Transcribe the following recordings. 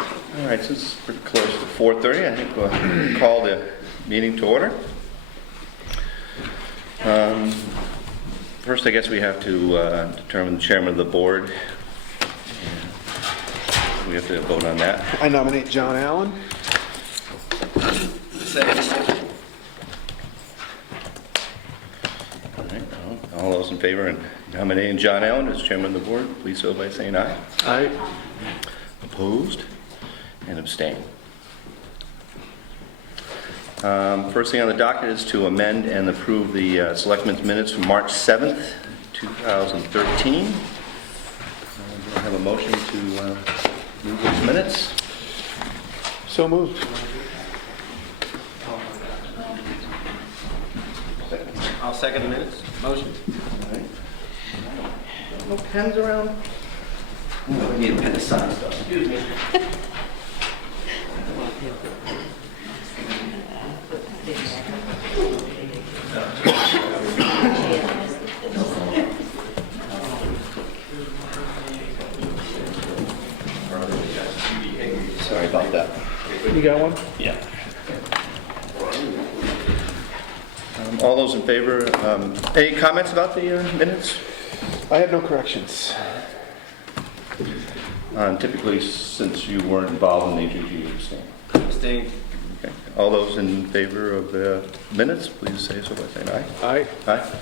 All right, since we're close to 4:30, I think we'll call the meeting to order. First, I guess we have to determine the chairman of the board. We have to vote on that. I nominate John Allen. All right, all those in favor of nominating John Allen as chairman of the board, please so by saying aye. Aye. Opposed and abstain. First thing on the docket is to amend and approve the Selectmen's minutes from March 7th, 2013. Do I have a motion to move those minutes? So moved. I'll second the minutes. Motion. All right. No pens around? We need a pen to sign stuff. Excuse me. Sorry about that. You got one? Yeah. All those in favor, any comments about the minutes? I have no corrections. Typically, since you weren't involved in these, you abstain. Abstain. Okay. All those in favor of the minutes, please say so by saying aye. Aye. Aye.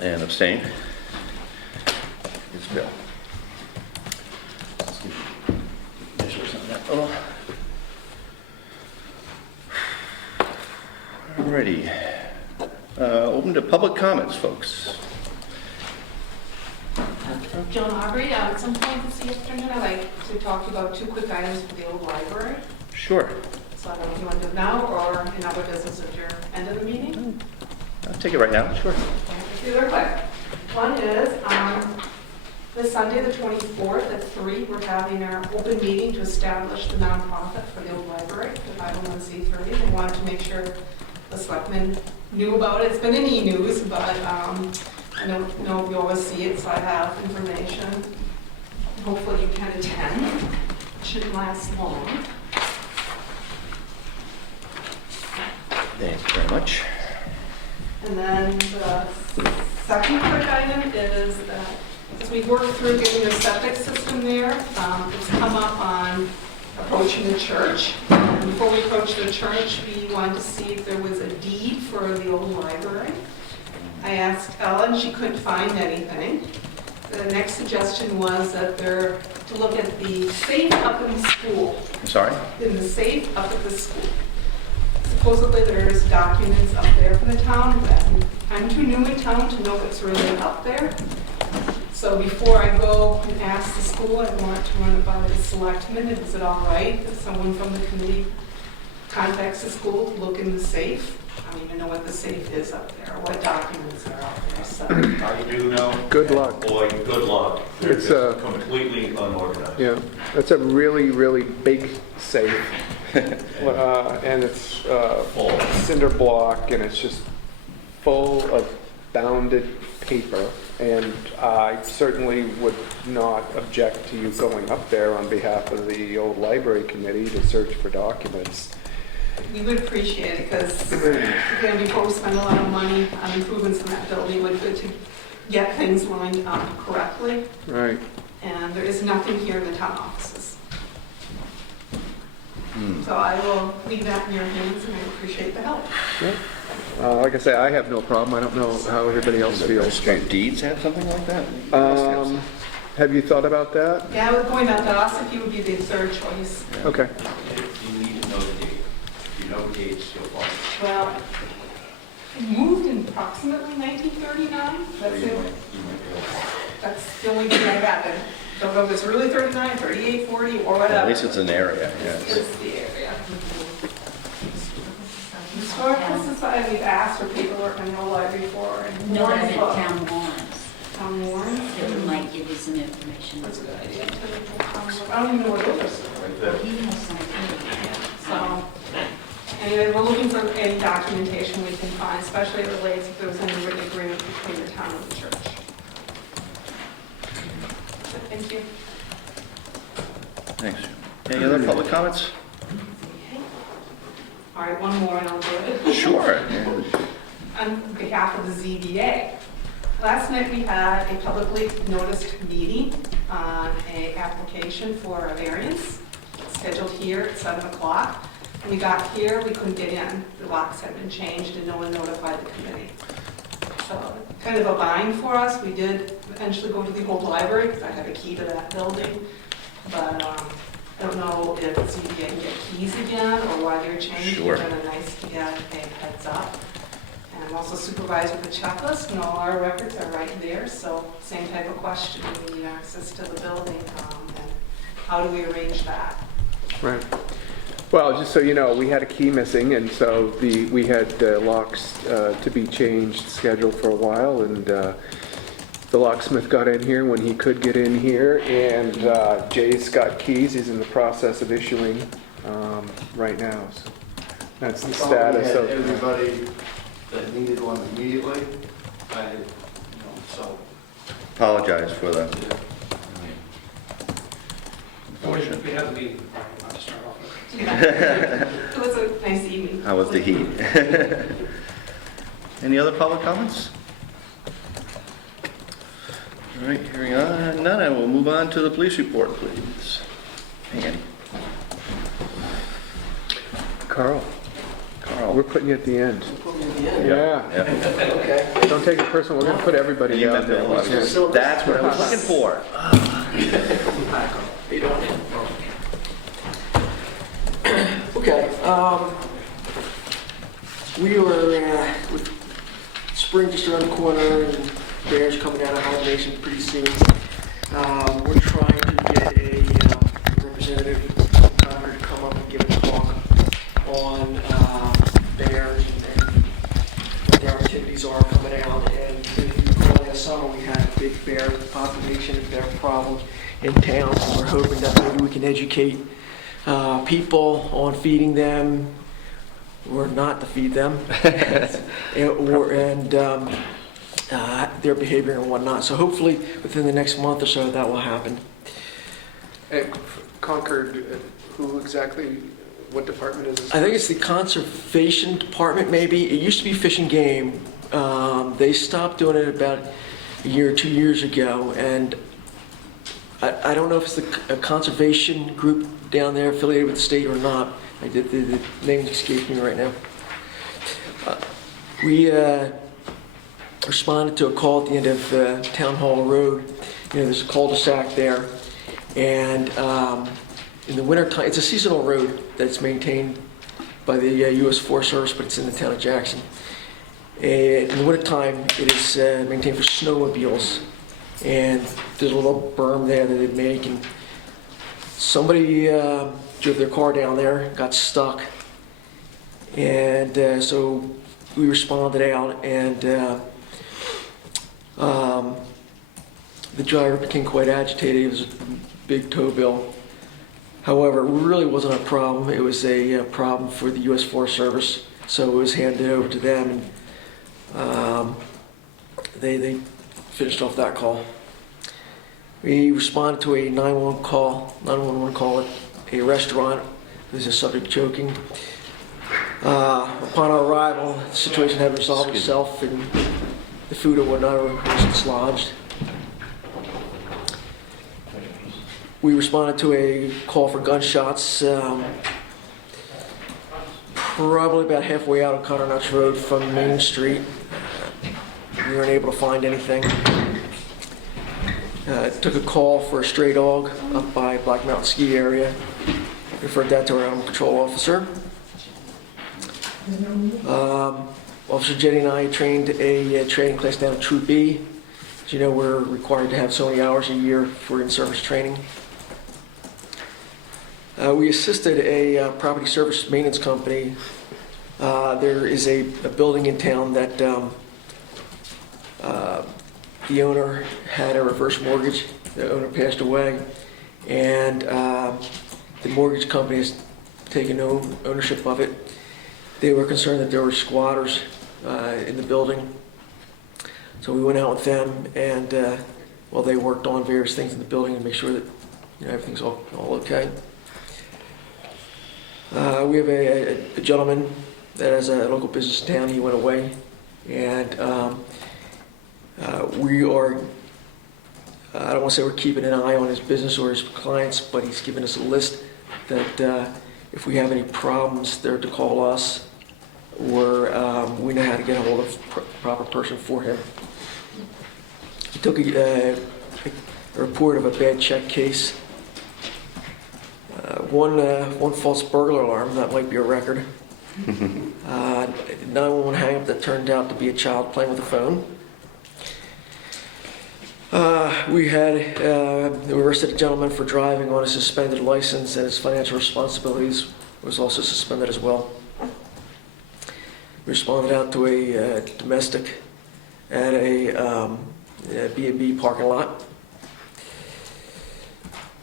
And abstain. It's Bill. Initials on that. Oh. Alrighty. Open to public comments, folks. Joan Aubrey, at some point this afternoon, I'd like to talk about two quick items for the old library. Sure. So I don't know if you want to do it now or in other business at your end of the meeting. I'll take it right now. Sure. They're quick. One is, this Sunday, the 24th at 3, we're having our open meeting to establish the nonprofit for the old library, the 501c3. We wanted to make sure the selectmen knew about it. It's been in e-news, but I don't know if you always see it, so I have information. Hopefully you can attend. It shouldn't last long. Thank you very much. And then the second quick item is that as we work through getting the septic system there, it's come up on approaching the church. And before we approached the church, we wanted to see if there was a deed for the old library. I asked Ellen, she couldn't find anything. The next suggestion was that to look at the safe up in the school. I'm sorry? In the safe up at the school. Supposedly there's documents up there for the town, but I'm too new in town to know if it's really up there. So before I go and ask the school, I want to run it by the selectmen. Is it all right if someone from the committee contacts the school to look in the safe? I need to know what the safe is up there, or what documents are out there. So. I do know. Good luck. Boy, good luck. They're It's just completely unorganized. Yeah, that's a really, really big safe. And it's Full. cinder block, and it's just full of bounded paper. And I certainly would not object to you going up there on behalf of the old library committee to search for documents. We would appreciate it because, again, before we spend a lot of money on improvements in that building, it would be good to get things lined up correctly. Right. And there is nothing here in the town offices. So I will leave that in your hands, and I appreciate the help. Yeah. Like I say, I have no problem. I don't know how everybody else Does feels. Street Deeds have something like that? Have you thought about that? Yeah, I was going down to Ossipee would be the third choice. Okay. You need to know the date. If you know dates, you'll follow. Well, it moved in approximately 1939. That's the only thing I got. I don't know if it's really 39, 38, 40, or whatever. At least it's an area, yes. It's the area. Historical Society, we've asked for paperwork on the old library for, and No, Warren's I'm at book. town warrants. Town warrants. It might give you some information. That's a good idea. I don't even know what it is. Right there. He has some too. So, anyway, we're looking for any documentation we can find, especially it relates if there was any written agreement between the town and the church. Thank you. Thanks. Any other public comments? All right, one more and I'll do it. Sure. On behalf of the ZBA. Last night we had a publicly noticed meeting on an application for a variance scheduled here at 7 o'clock. When we got here, we couldn't get in. The locks had been changed and no one notified the committee. So kind of a bind for us. We did eventually go to the old library because I have a key to that building. But I don't know if ZBA can get keys again or why they're changed. Sure. It's kind of nice to get a heads up. And I'm also supervised with the checklist, and all our records are right there, so same type of question, we need access to the building, and how do we arrange that? Right. Well, just so you know, we had a key missing, and so we had locks to be changed, scheduled for a while, and the locksmith got in here when he could get in here, and Jay's got keys. He's in the process of issuing right now. So that's the status of. Everybody that needed one immediately, so. Apologize for the We unfortunate. have a meeting. I'll just start off with. It was a nice evening. How was the heat? Any other public comments? All right, hearing none, I will move on to the police report, please. Andy. Carl, Carl. we're putting you at the end. Yeah. Yeah. Okay. Don't take it personal. We're going to put everybody You down meant Bill. there. So- That's what I was looking for. You don't. Okay, we were, with spring just around the corner and bears coming out of hibernation pretty soon. We're trying to get a representative from Concord to come up and give a talk on bears and what their activities are coming out. And if you recall last summer, we had a big bear population and bear problem in town. So we're hoping that maybe we can educate people on feeding them or not to feed them, and their behavior and whatnot. So hopefully within the next month or so that will happen. Concord, who exactly, what department is this? I think it's the conservation department maybe. It used to be Fish and Game. They stopped doing it about a year or 2 years ago, and I don't know if it's a conservation group down there affiliated with the state or not. The name escapes me right now. We responded to a call at the end of Town Hall Road. You know, there's a cul-de-sac there, and in the wintertime, it's a seasonal road that's maintained by the U.S. Forest Service, but it's in the town of Jackson. And in the wintertime, it is maintained for snowmobiles, and there's a little berm there that they make, and somebody drove their car down there, got stuck, and so we responded out, and the driver became quite agitated. It was a big tow bill. However, it really wasn't a problem. It was a problem for the U.S. Forest Service, so it was handed over to them, and they finished off that call. We responded to a 911 call at a restaurant. There's a subject choking. Upon our arrival, the situation had resolved itself, and the food and whatnot was dislodged. We responded to a call for gunshots, probably about halfway out on Conner Notch Road from Main Street. We weren't able to find anything. Took a call for a stray dog up by Black Mountain Ski area. Referred that to our animal control officer. Officer Jetty and I trained a training class down at Troop B. As you know, we're required to have so many hours a year for in-service training. We assisted a property service maintenance company. There is a building in town that the owner had a reverse mortgage. The owner passed away, and the mortgage company has taken ownership of it. They were concerned that there were squatters in the building, so we went out with them, and they worked on various things in the building to make sure that everything's all okay. We have a gentleman that has a local business in town. He went away, and we are, I don't want to say we're keeping an eye on his business or his clients, but he's given us a list that if we have any problems, they're to call us, or we know how to get a hold of the proper person for him. He took a report of a bad check case. One false burglar alarm, that might be a record. 911 hang-up that turned out to be a child playing with a phone. We arrested a gentleman for driving on a suspended license, and his financial responsibilities was also suspended as well. We responded out to a domestic at a B&B parking lot.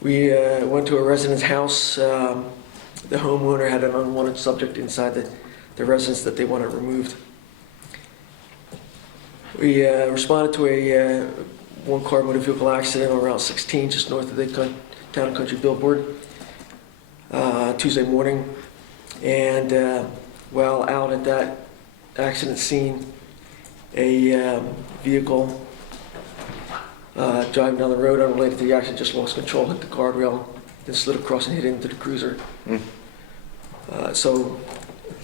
We went to a resident's house. The homeowner had an unwanted subject inside the residence that they wanted removed. We responded to a one-car motor vehicle accident on Route 16, just north of the Town and Country billboard, Tuesday morning. And while out at that accident scene, a vehicle driving down the road unrelated to the accident just lost control, hit the guardrail, then slid across and hit into the cruiser. So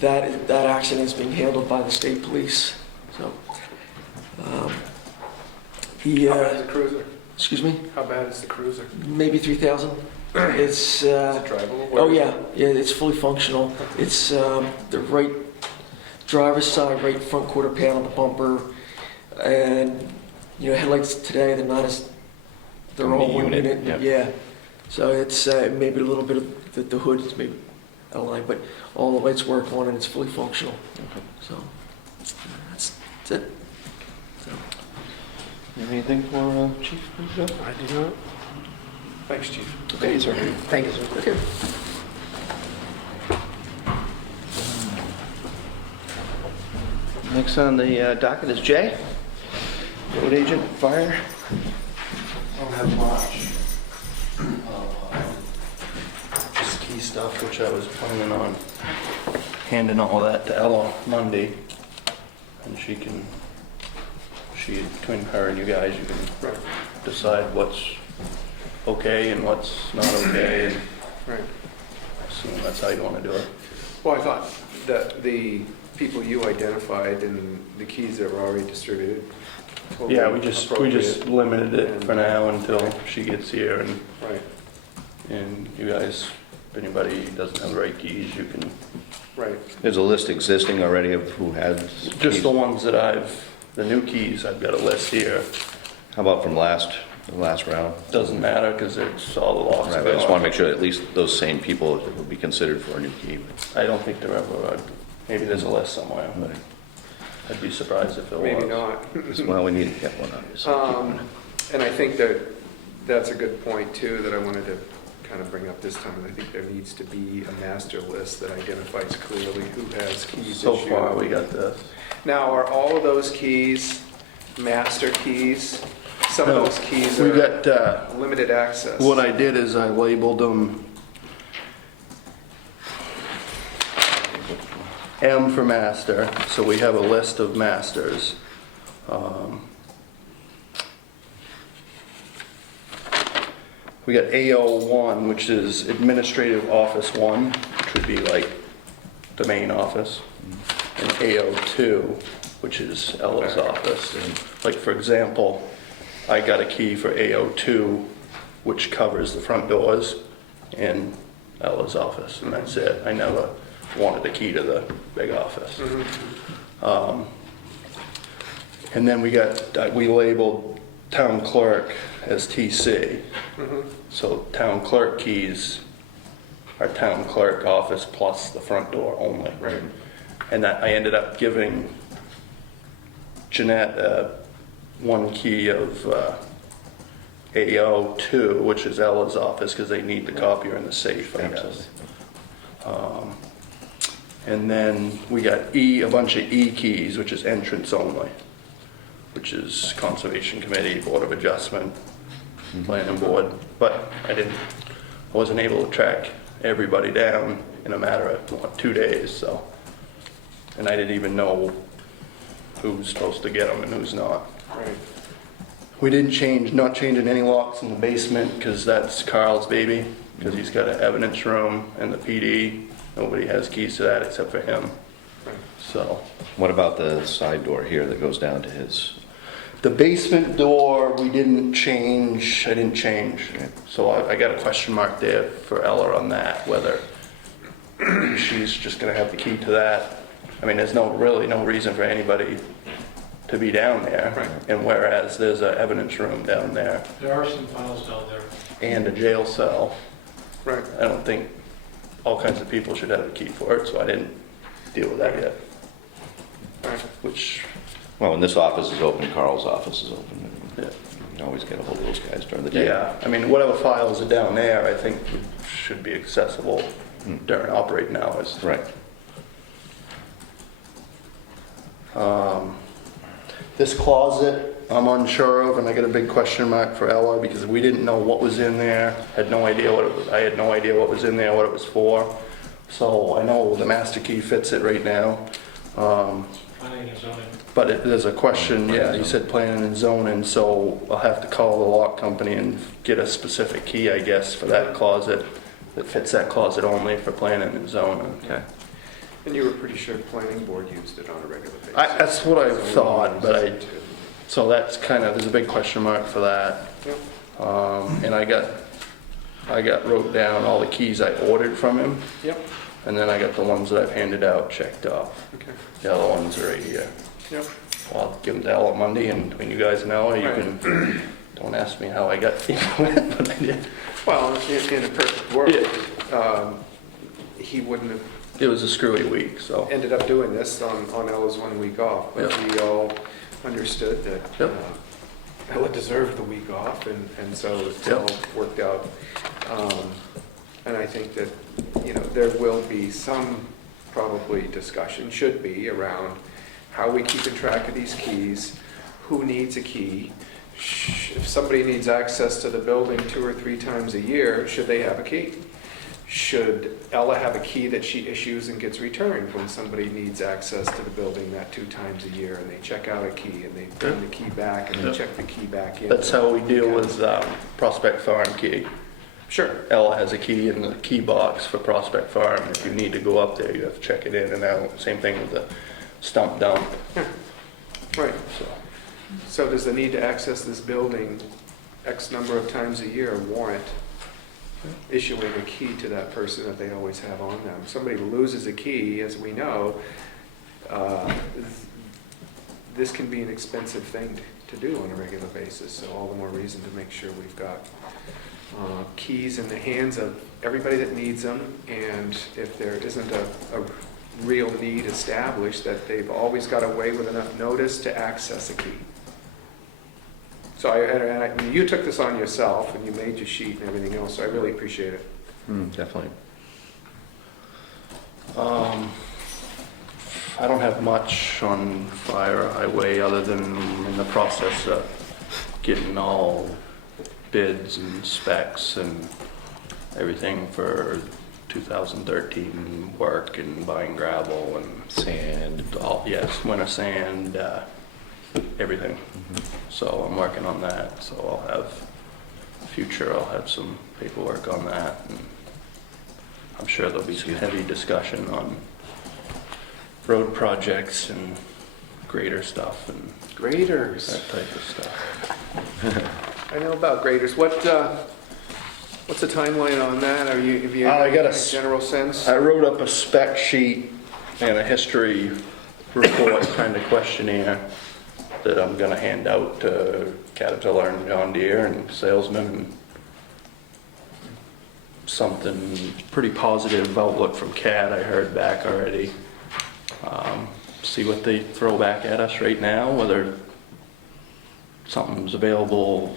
that accident is being handled by the state police. So How bad is the cruiser? excuse me, How bad is the cruiser? maybe 3,000. It's Is it drivable? oh yeah, it's fully functional. It's the right driver's side, right front quarter panel, the bumper, and headlights today they're Only all one unit, unit. yep. Yeah, so it's maybe a little bit of the hood is maybe out of line, but all the lights work on and it's fully functional. So that's it. So. Anything for Chief? I do not. Thanks, Chief. Okay, sir. Thank you, sir. Okay. Next on the docket is Jay, road agent, fire. I don't have much. Just key stuff, which I was planning on handing all that to Ella Monday. And between her and you guys, you can decide what's okay and what's not okay. And Right. assume that's how you want to do it. Well, I thought that the people you identified and the keys that were already distributed. totally Yeah, we just appropriate. limited it for now until she gets here, Right, and you guys, if anybody doesn't have the right keys, you can. right. There's a list existing already of who has. Just the ones that the new keys, I've got a list here. How about from the last round? Doesn't matter because it's all the locks. Right, but I just want to make sure that at least those same people will be considered for a new key. I don't think they're ever, maybe there's a list somewhere, but I'd be surprised if there was. Maybe not. Well, we need to get one, obviously. And I think that's a good point too, that I wanted to kind of bring up this time. I think there needs to be a master list that identifies clearly who has keys So issued. far, we got this. Now, are all of those keys master keys? Some No, of those keys We are got, limited access. what I did is I labeled them M for master, so we have a list of masters. We got AO1, which is Administrative Office 1, which would be like the main office, and AO2, which is Ella's office. Like, for example, I got a key for AO2, which covers the front doors in Ella's office, and that's it. I never wanted a key to the big office. And then we labeled town clerk as TC. So town clerk keys are town clerk office plus the front door only. Right. And that I ended up giving Jeanette one key of AO2, which is Ella's office, because they need the copier in the safe, I guess. And then we got a bunch of E keys, which is entrance only, which is Conservation Committee, Board of Adjustment, planning board, but I wasn't able to track everybody down in a matter of, what, 2 days, so. And I didn't even know who's supposed to get them and who's not. Right. We didn't not changing any locks in the basement, because that's Carl's baby, because he's got an evidence room and the PD. Nobody has keys to that except for him, so. What about the side door here that goes down to his? The basement door, we didn't change, I didn't change. So I got a question mark there for Ella on that, whether she's just gonna have the key to that. I mean, there's really no reason for anybody to be down there. Right. And whereas there's an evidence room down there There are some files down there. and a jail cell, Right. I don't think all kinds of people should have a key for it, so I didn't deal with that yet. Right. Which, Well, when this office is open, Carl's office is open. yeah. You can always get a hold of those guys during the day. Yeah, I mean, whatever files are down there, I think should be accessible during operating hours. Right. This closet, I'm unsure of, and I got a big question mark for Ella, because we didn't know what was in there, had no idea what it was, I had no idea what was in there, what it was for. So I know the master key fits it right now. Planning and zoning. But there's a question, yeah, you said planning and zoning, so I'll have to call the lock company and get a specific key, I guess, for that closet, that fits that closet only for planning and zoning. Okay. And you were pretty sure the planning board used it on a regular basis. That's what I thought, but Too. so that's kind of, there's a big question mark for that. Yep. And I wrote down all the keys I ordered from him, Yep. and then I got the ones that I've handed out checked off. Okay. The other ones are right here. Yep. I'll give them to Ella Monday, and between you guys and Ella, you Right. can, don't ask me how I got it, but I did. Well, in a perfect world, he wouldn't have It was a screwy week, so. ended up doing this on Ella's 1 week off. But Yep. we all understood that Yep. Ella deserved the week off, and so it Yep. all worked out. And I think that, there will be some probably discussion, should be, around how we keeping track of these keys, who needs a key. If somebody needs access to the building 2 or 3 times a year, should they have a key? Should Ella have a key that she issues and gets returned when somebody needs access to the building that 2 times a year, and they check out a key and they bring the key back and they Yeah. check the key back in? That's how we deal with Prospect Farm key. Sure. Ella has a key in the key box for Prospect Farm. If you need to go up there, you have to check it in and out. Same thing with the stump dump. Right. So, So does the need to access this building X number of times a year warrant issuing a key to that person that they always have on them? If somebody loses a key, as we know, this can be an expensive thing to do on a regular basis, so all the more reason to make sure we've got keys in the hands of everybody that needs them, and if there isn't a real need established, that they've always got a way with enough notice to access a key. So you took this on yourself, and you made your sheet and everything else, so I really appreciate it. Definitely. I don't have much on fire highway other than in the process of getting all bids and specs and everything for 2013 work and buying gravel and Sand. all, yes, winter sand, everything. So I'm working on that, so I'll have some paperwork on that. And I'm sure there'll be some heavy discussion on road projects and grader stuff and Graders. that type of stuff. I know about graders. What's the timeline on that? Have you I got a general sense? I wrote up a spec sheet and a history report kind of questionnaire that I'm gonna hand out to Caterpillar and John Deere and salesmen, and something pretty positive outlook from CAT I heard back already. See what they throw back at us right now, whether something's available,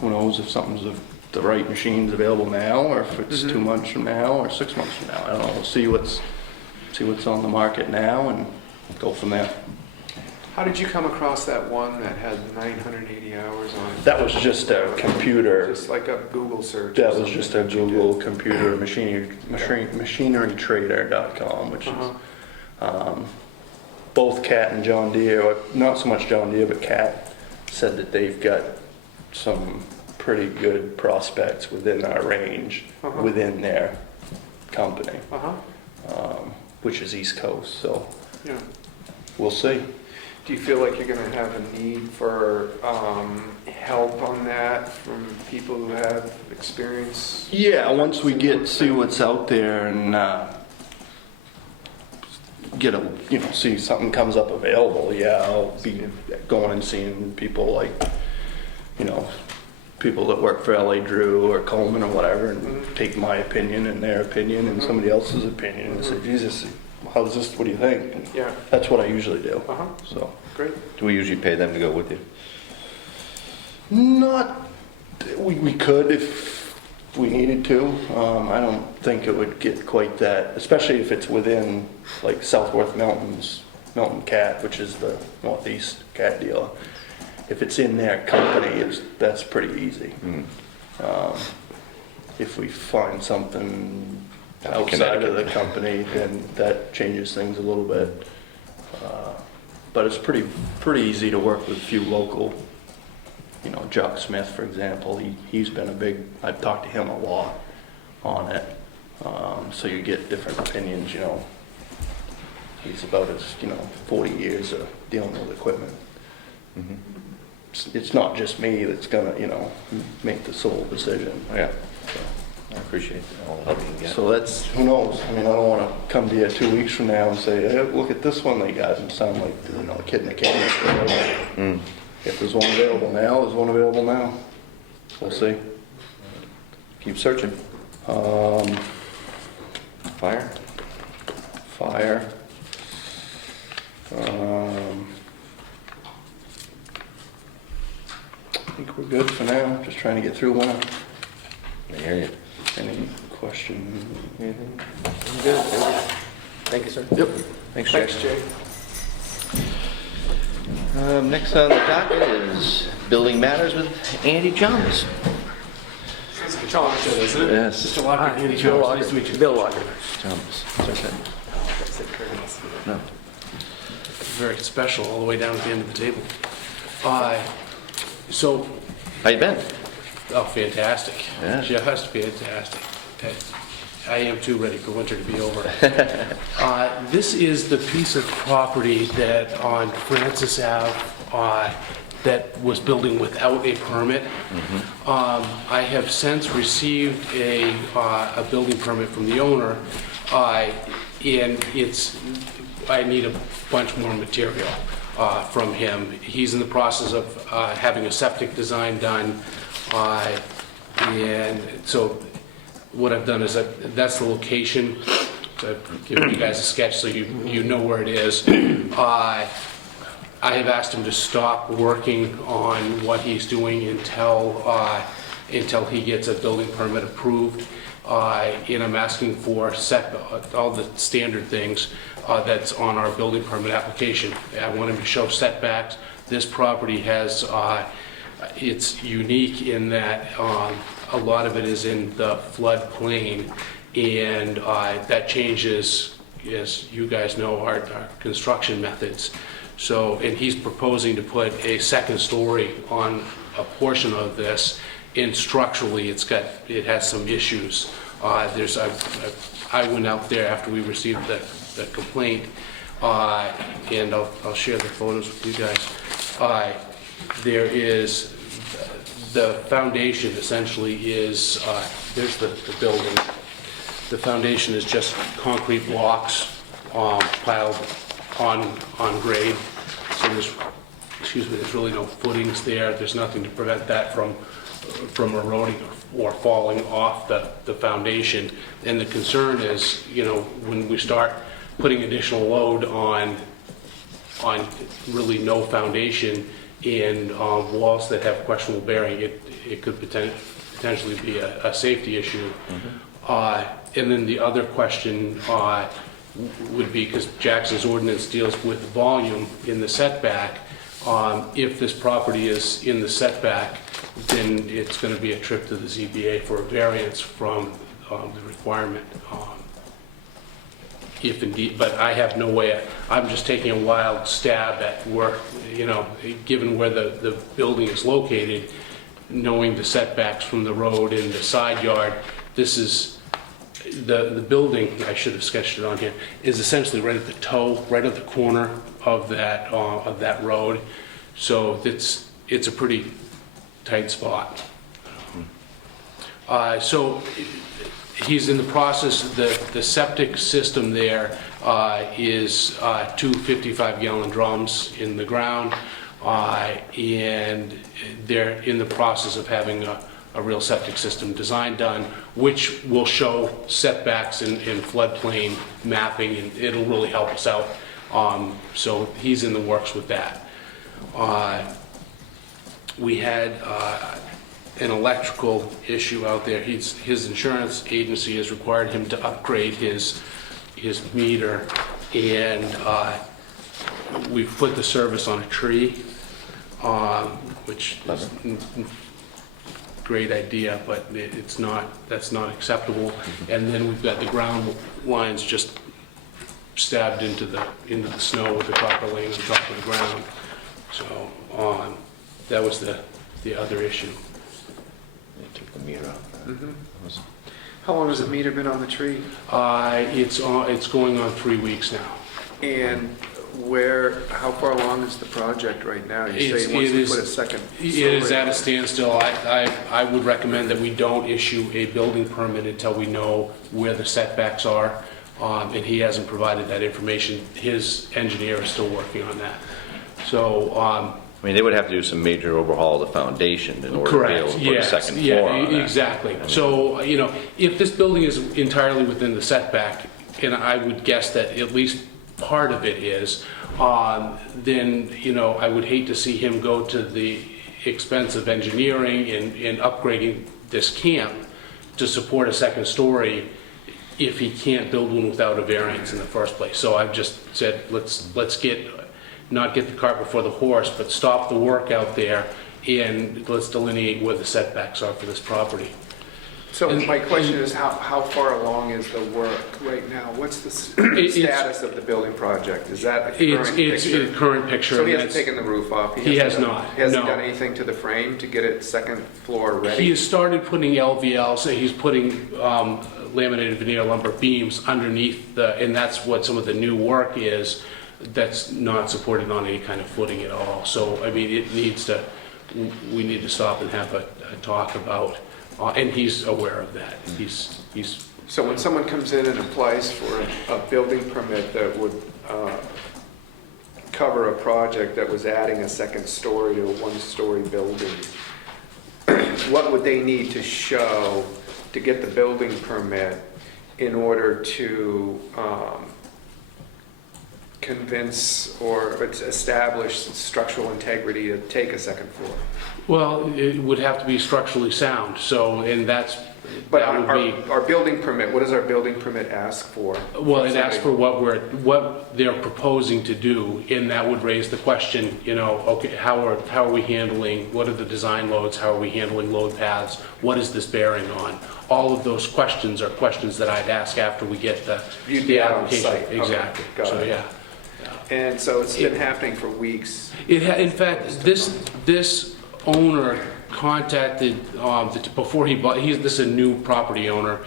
who knows if the right machine's available now, or if it's 2 months from now, or 6 months from now. I don't know, we'll see what's on the market now and go from there. How did you come across that one that had 980 hours on it? That was just a computer, Just like a Google search? or that was something just a that you Google did? computer machinerytrader.com, which is both Cat and John Deere, or not so much John Deere, but Cat said that they've got some pretty good prospects within our range, Uh-huh. within their company, Uh-huh, which is East Coast, so yeah. we'll see. Do you feel like you're gonna have a need for help on that from people who have experience? Yeah, once we see what's out there and see something comes up available, yeah, I'll be going and seeing people like, people that work for LA Drew or Coleman or whatever, and take my opinion and their opinion and somebody else's opinion and say, Jesus, how's this, what do you think? And Yeah, that's what I usually do, uh-huh, so. great. Do we usually pay them to go with you? Not, we could if we needed to. I don't think it would get quite that, especially if it's within like Southworth Mountains, Mountain Cat, which is the Northeast cat dealer. If it's in their company, that's pretty easy. If we find something outside of the company, then that changes things a little bit. But it's pretty easy to work with a few local, Chuck Smith, for example, he's been I've talked to him a lot on it. So you get different opinions, He's about 40 years of dealing with equipment. It's not just me that's gonna, make the sole decision. Yeah. I appreciate all the help you can get. So that's, who knows? I don't wanna come to you 2 weeks from now and say, hey, look at this one they got, and sound like, a kid in a candy store. If there's one available now, there's one available now. We'll see. Keep searching. Fire? Fire. I think we're good for now, just trying to get through winter. I hear you. Any question? Anything? I'm good. Thank you, sir. Yep. Thanks, Jack. Thanks, Jay. Next on the docket is Building Matters with Andy Chalmers. John, isn't it? Yes. Mr. Walker, Andy Jones, nice to meet you. Bill Walker. Chalmers. It's okay. No. Very special, all the way down at the end of the table. So, How you been? oh, fantastic. Yeah. Just fantastic. I am too ready for winter to be over. This is the piece of property that on Francis Ave, that was building without a permit. I have since received a building permit from the owner, and I need a bunch more material from him. He's in the process of having a septic design done, and so what I've done is that's the location. So I've given you guys a sketch so you know where it is. I have asked him to stop working on what he's doing until he gets a building permit approved. And I'm asking for all the standard things that's on our building permit application. I want him to show setbacks. This property has, it's unique in that a lot of it is in the floodplain, and that changes, as you guys know, our construction methods. So, and he's proposing to put a second story on a portion of this, and structurally it has some issues. I went out there after we received the complaint, and I'll share the photos with you guys. There is, the foundation essentially is, there's the building. The foundation is just concrete blocks piled on grade. So there's really no footings there. There's nothing to prevent that from eroding or falling off the foundation. And the concern is, when we start putting additional load on really no foundation and walls that have questionable bearing, it could potentially be a safety issue. And then the other question would be, because Jackson's ordinance deals with volume in the setback, if this property is in the setback, then it's going to be a trip to the ZBA for a variance from the requirement. If indeed, but I have no way, I'm just taking a wild stab at where, given where the building is located, knowing the setbacks from the road and the side yard, this is, the building, I should have sketched it on here, is essentially right at the toe, right at the corner of that road. So it's a pretty tight spot. So he's in the process, the septic system there is 2 55-gallon drums in the ground, and they're in the process of having a real septic system design done, which will show setbacks and floodplain mapping, and it'll really help us out. So he's in the works with that. We had an electrical issue out there. His insurance agency has required him to upgrade his meter, and we've put the service on a tree, which is great idea, but that's not acceptable. And then we've got the ground lines just stabbed into the snow with the copper laying on top of the ground. So that was the other issue. They took the meter off. How long has the meter been on the tree? It's going on 3 weeks now. And how far along is the project right now? You It's- say he wants it to is- put a second It is story. at a standstill. I would recommend that we don't issue a building permit until we know where the setbacks are, and he hasn't provided that information. His engineer is still working on that. So, I mean, they would have to do some major overhaul of the foundation in order to be able correct, to put a yes, second yeah, floor on that. exactly. So, if this building is entirely within the setback, and I would guess that at least part of it is, then, I would hate to see him go to the expense of engineering and upgrading this camp to support a second story if he can't build one without a variance in the first place. So I've just said, let's not get the cart before the horse, but stop the work out there and let's delineate where the setbacks are for this property. So my question is, how far along is the work right now? What's the status of the building project? Is that a current It's picture? a current picture. So he and hasn't that's- taken the roof off? He has not, He hasn't no. done anything to the frame to get it second floor He ready? has started putting LVL, so he's putting laminated veneer lumber beams underneath and that's what some of the new work is, that's not supported on any kind of footing at all. So, I mean, we need to stop and have a talk about, and he's aware of that. He's So when someone comes in and applies for a building permit that would cover a project that was adding a second story to a one-story building, what would they need to show to get the building permit in order to convince or establish structural integrity to take a second floor? Well, it would have to be structurally sound, so, and But that would be, our building permit, what does our building permit ask for? well, it asks for what they're proposing to do, and that would raise the question, okay, how are we handling, what are the design loads, how are we handling load paths, what is this bearing on? All of those questions are questions that I'd ask after we get You'd be the out on application. site. Okay, Exactly, got so, it. yeah. And so it's been happening for weeks. In fact, this owner contacted, before he bought, this is a new property owner,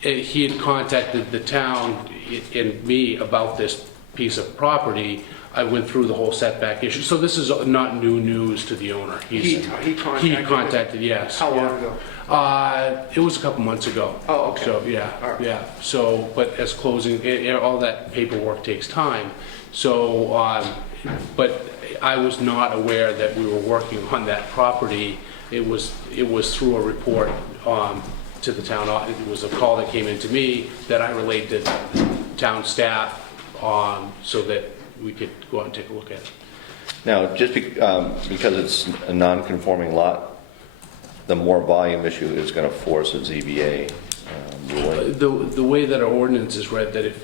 he had contacted the town and me about this piece of property. I went through the whole setback issue, so this is not new news to the owner. He contacted? Yes. How long ago? It was a couple months ago. Oh, okay. So, All right. yeah. So, but as closing, all that paperwork takes time. So, but I was not aware that we were working on that property. It was through a report to the town. It was a call that came into me that I relayed to town staff so that we could go out and take a look at it. Now, just because it's a non-conforming lot, the more volume issue is going to force a ZBA ruling? The way that our ordinance is read, that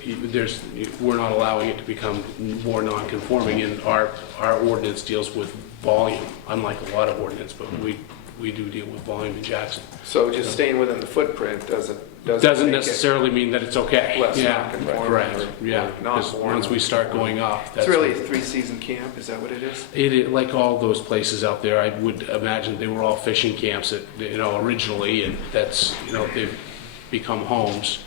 we're not allowing it to become more non-conforming, and our ordinance deals with volume, unlike a lot of ordinance, but we do deal with volume in Jackson. So just staying within the footprint doesn't Doesn't make it necessarily mean that it's okay. less Yeah, non-conforming correct, or yeah. Because non-foreign. once we start going up, It's that's. really a three-season camp, is that what it is? Like all those places out there, I would imagine they were all fishing camps originally, and that's, they've become homes.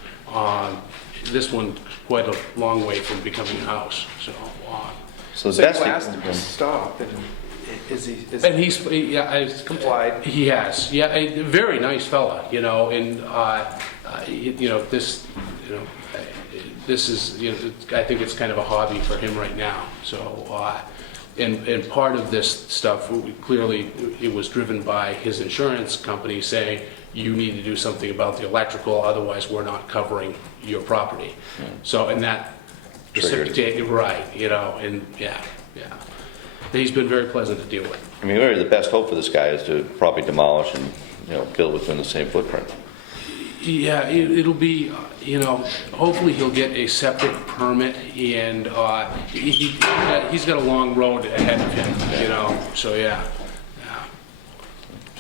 This one, quite a long way from becoming a house, so. So So that's you asked him to stop, and is And he's complied? He has, yeah, a very nice fella, and, this is, I think it's kind of a hobby for him right now, so, and part of this stuff, clearly, it was driven by his insurance company saying, you need to do something about the electrical, otherwise we're not covering your property. So, and that precipitated, right, and, yeah. He's been very pleasant to deal with. I mean, really, the best hope for this guy is to probably demolish and, build within the same footprint. Yeah, it'll be, hopefully he'll get a septic permit, and he's got a long road ahead of him, so yeah.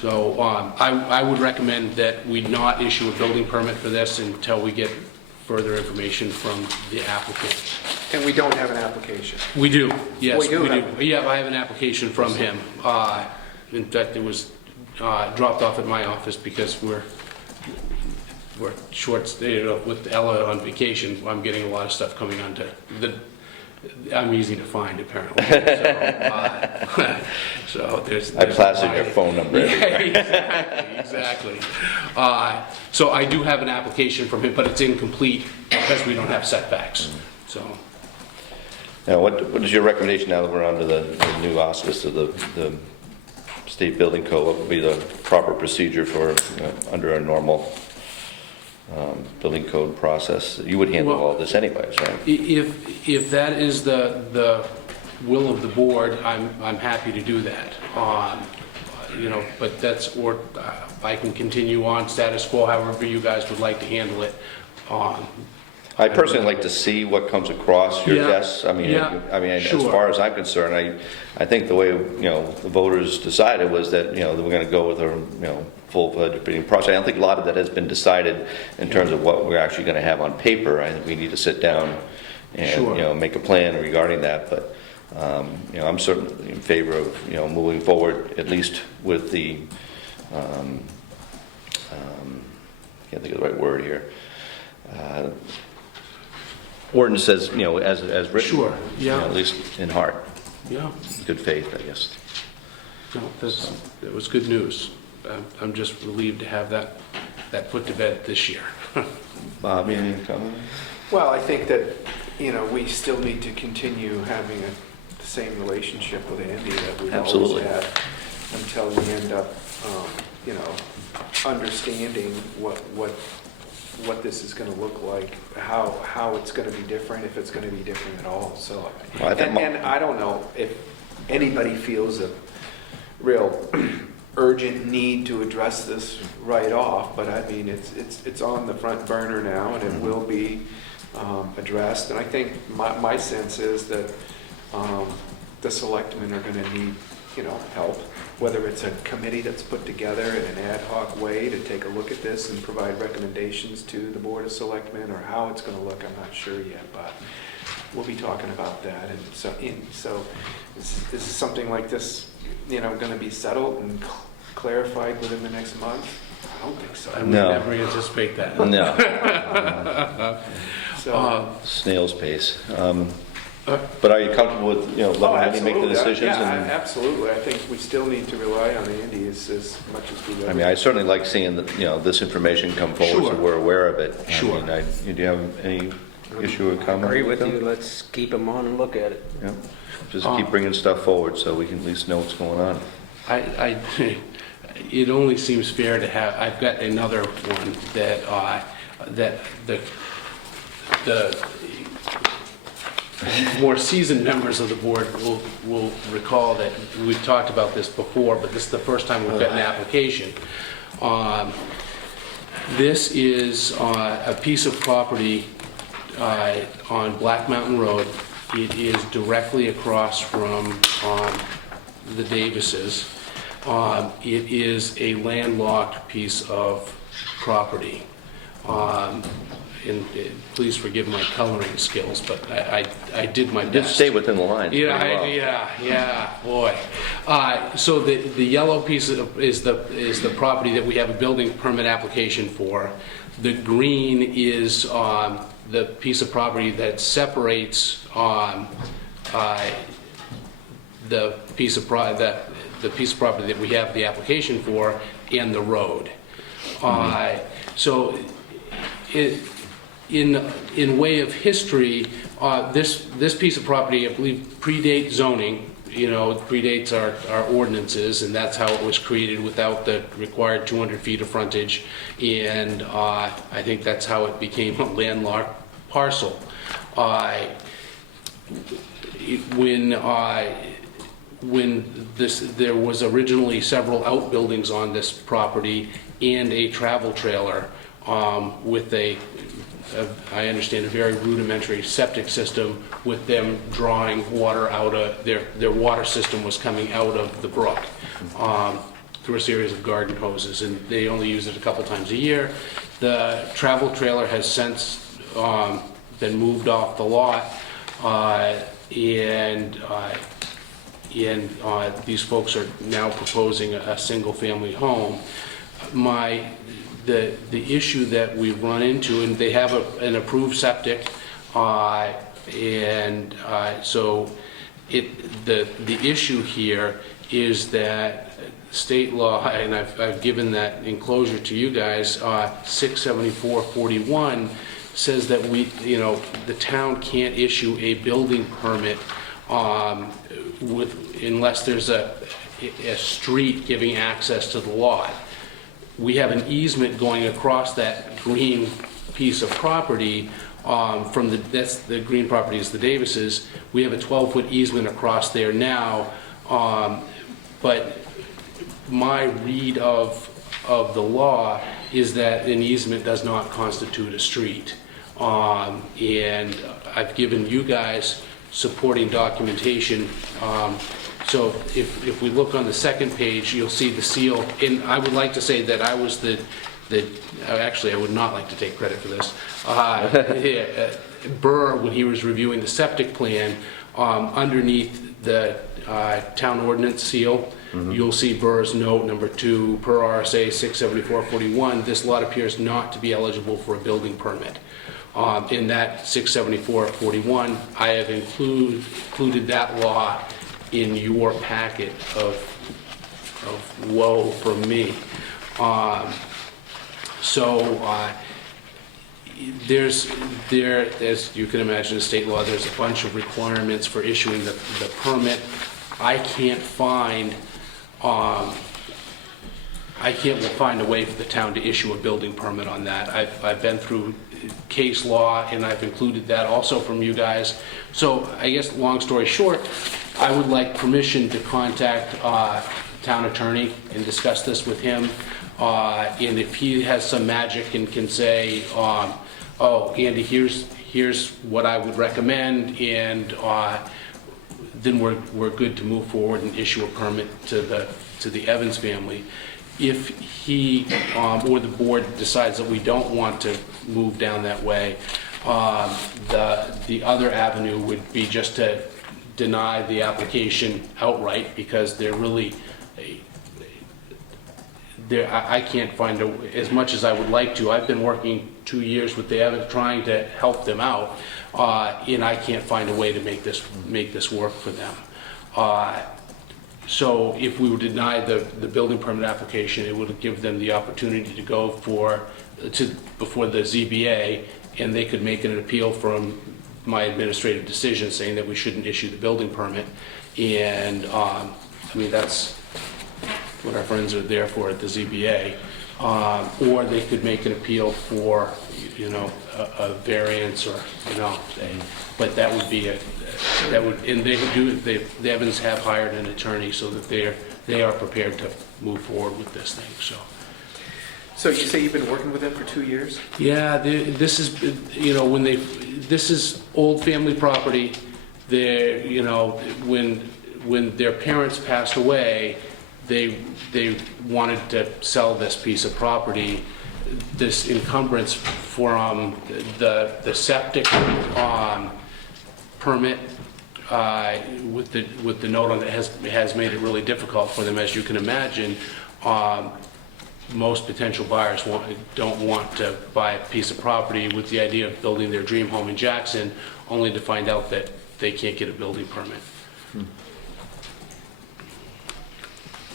So I would recommend that we not issue a building permit for this until we get further information from the applicant. And we don't have an application. We do, yes. We do have- Yeah, I have an application from him. In fact, it was dropped off at my office because we're short, with Ella on vacation. I'm getting a lot of stuff coming onto I'm easy to find, apparently. So there's I plastered your phone number everywhere. Yeah, exactly. So I do have an application from him, but it's incomplete because we don't have setbacks, so. Now, what is your recommendation now that we're under the new auspice of the state building code? What would be the proper procedure for, under a normal building code process? You would handle all this anyways, right? If that is the will of the board, I'm happy to do that. But that's, or I can continue on status quo, however you guys would like to handle it. I personally like to see what comes across your Yeah. desk. I mean, as Sure. far as I'm concerned, I think the way, the voters decided was that, that we're going to go with a, full-fledged bidding process. I don't think a lot of that has been decided in terms of what we're actually going to have on paper. I think we need to sit down and, Sure. make a plan regarding that. But, I'm certainly in favor of, moving forward, at least with the, can't think of the right word here. Ordinance says, as written. Sure, yeah. At least in heart, Yeah, good faith, I guess. no, that was good news. I'm just relieved to have that put to bed this year. Bob, any comment? Well, I think that, we still need to continue having the same relationship with Andy that we've always Absolutely. had until we end up, understanding what this is going to look like, how it's going to be different, if it's going to be different at all. So, Well, I think and I don't know if anybody feels a real urgent need to address this right off, but I mean, it's on the front burner now, and it will be addressed. And I think my sense is that the selectmen are going to need, help, whether it's a committee that's put together in an ad hoc way to take a look at this and provide recommendations to the Board of Selectmen, or how it's going to look, I'm not sure yet, but we'll be talking about that. And so is something like this, going to be settled and clarified within the next month? I don't think so. I would No. never anticipate that. No, So, snail's pace. But are you comfortable with, letting Andy make the absolutely. decisions? Yeah, and- absolutely. I think we still need to rely on Andy as much as we will. I mean, I certainly like seeing that, this information come forward, so Sure. we're aware of it. Sure. I mean, do you have any issue or comment? Agree with you, let's keep them on and look at it. Yeah. Just keep bringing stuff forward so we can at least know what's going on. It only seems fair to have, I've got another one that the more seasoned members of the board will recall that we've talked about this before, but this is the first time we've got an application. This is a piece of property on Black Mountain Road. It is directly across from the Davises. It is a landlocked piece of property. And please forgive my coloring skills, but I did my Did best. stay within the lines. pretty well. Yeah, boy. So the yellow piece is the property that we have a building permit application for. The green is the piece of property that separates the piece of property that we have the application for and the road. So in way of history, this piece of property, I believe, predates zoning. Predates our ordinances, and that's how it was created without the required 200 feet of frontage. And I think that's how it became a landlocked parcel. There was originally several outbuildings on this property and a travel trailer with I understand, a very rudimentary septic system, with them drawing water out of, their water system was coming out of the brook through a series of garden hoses, and they only use it a couple times a year. The travel trailer has since been moved off the lot, and these folks are now proposing a single-family home. The issue that we've run into, and they have an approved septic, so the issue here is that state law, and I've given that enclosure to you guys, 674-41 says that the town can't issue a building permit unless there's a street giving access to the lot. We have an easement going across that green piece of property that's the green property is the Davises. We have a 12-foot easement across there now, but my read of the law is that an easement does not constitute a street. And I've given you guys supporting documentation. So if we look on the second page, you'll see the seal. And I would like to say that I was actually, I would not like to take credit for this. Burr, when he was reviewing the septic plan, underneath the town ordinance seal, you'll see Burr's note number 2, per RSA 674-41, this lot appears not to be eligible for a building permit. In that 674-41, I have included that law in your packet of woe from me. As you can imagine, in state law, there's a bunch of requirements for issuing the permit. I can't find a way for the town to issue a building permit on that. I've been through case law, and I've included that also from you guys. So I guess, long story short, I would like permission to contact town attorney and discuss this with him. And if he has some magic and can say, oh, Andy, here's what I would recommend, and then we're good to move forward and issue a permit to the Evans family. If he or the board decides that we don't want to move down that way, the other avenue would be just to deny the application outright, because they're really, I can't find as much as I would like to. I've been working 2 years with the Evans trying to help them out, and I can't find a way to make this work for them. So if we would deny the building permit application, it would give them the opportunity to go before the ZBA, and they could make an appeal from my administrative decision saying that we shouldn't issue the building permit. And I mean, that's what our friends are there for at the ZBA. Or they could make an appeal for, a variance, or, but that would be and they would do it. The Evans have hired an attorney so that they are prepared to move forward with this thing. So you say you've been working with them for 2 years? Yeah, this is, you know, this is old family property. They're, you know, when their parents passed away, they wanted to sell this piece of property. This encumbrance from the septic permit with the note on it has made it really difficult for them, as you can imagine. Most potential buyers don't want to buy a piece of property with the idea of building their dream home in Jackson, only to find out that they can't get a building permit.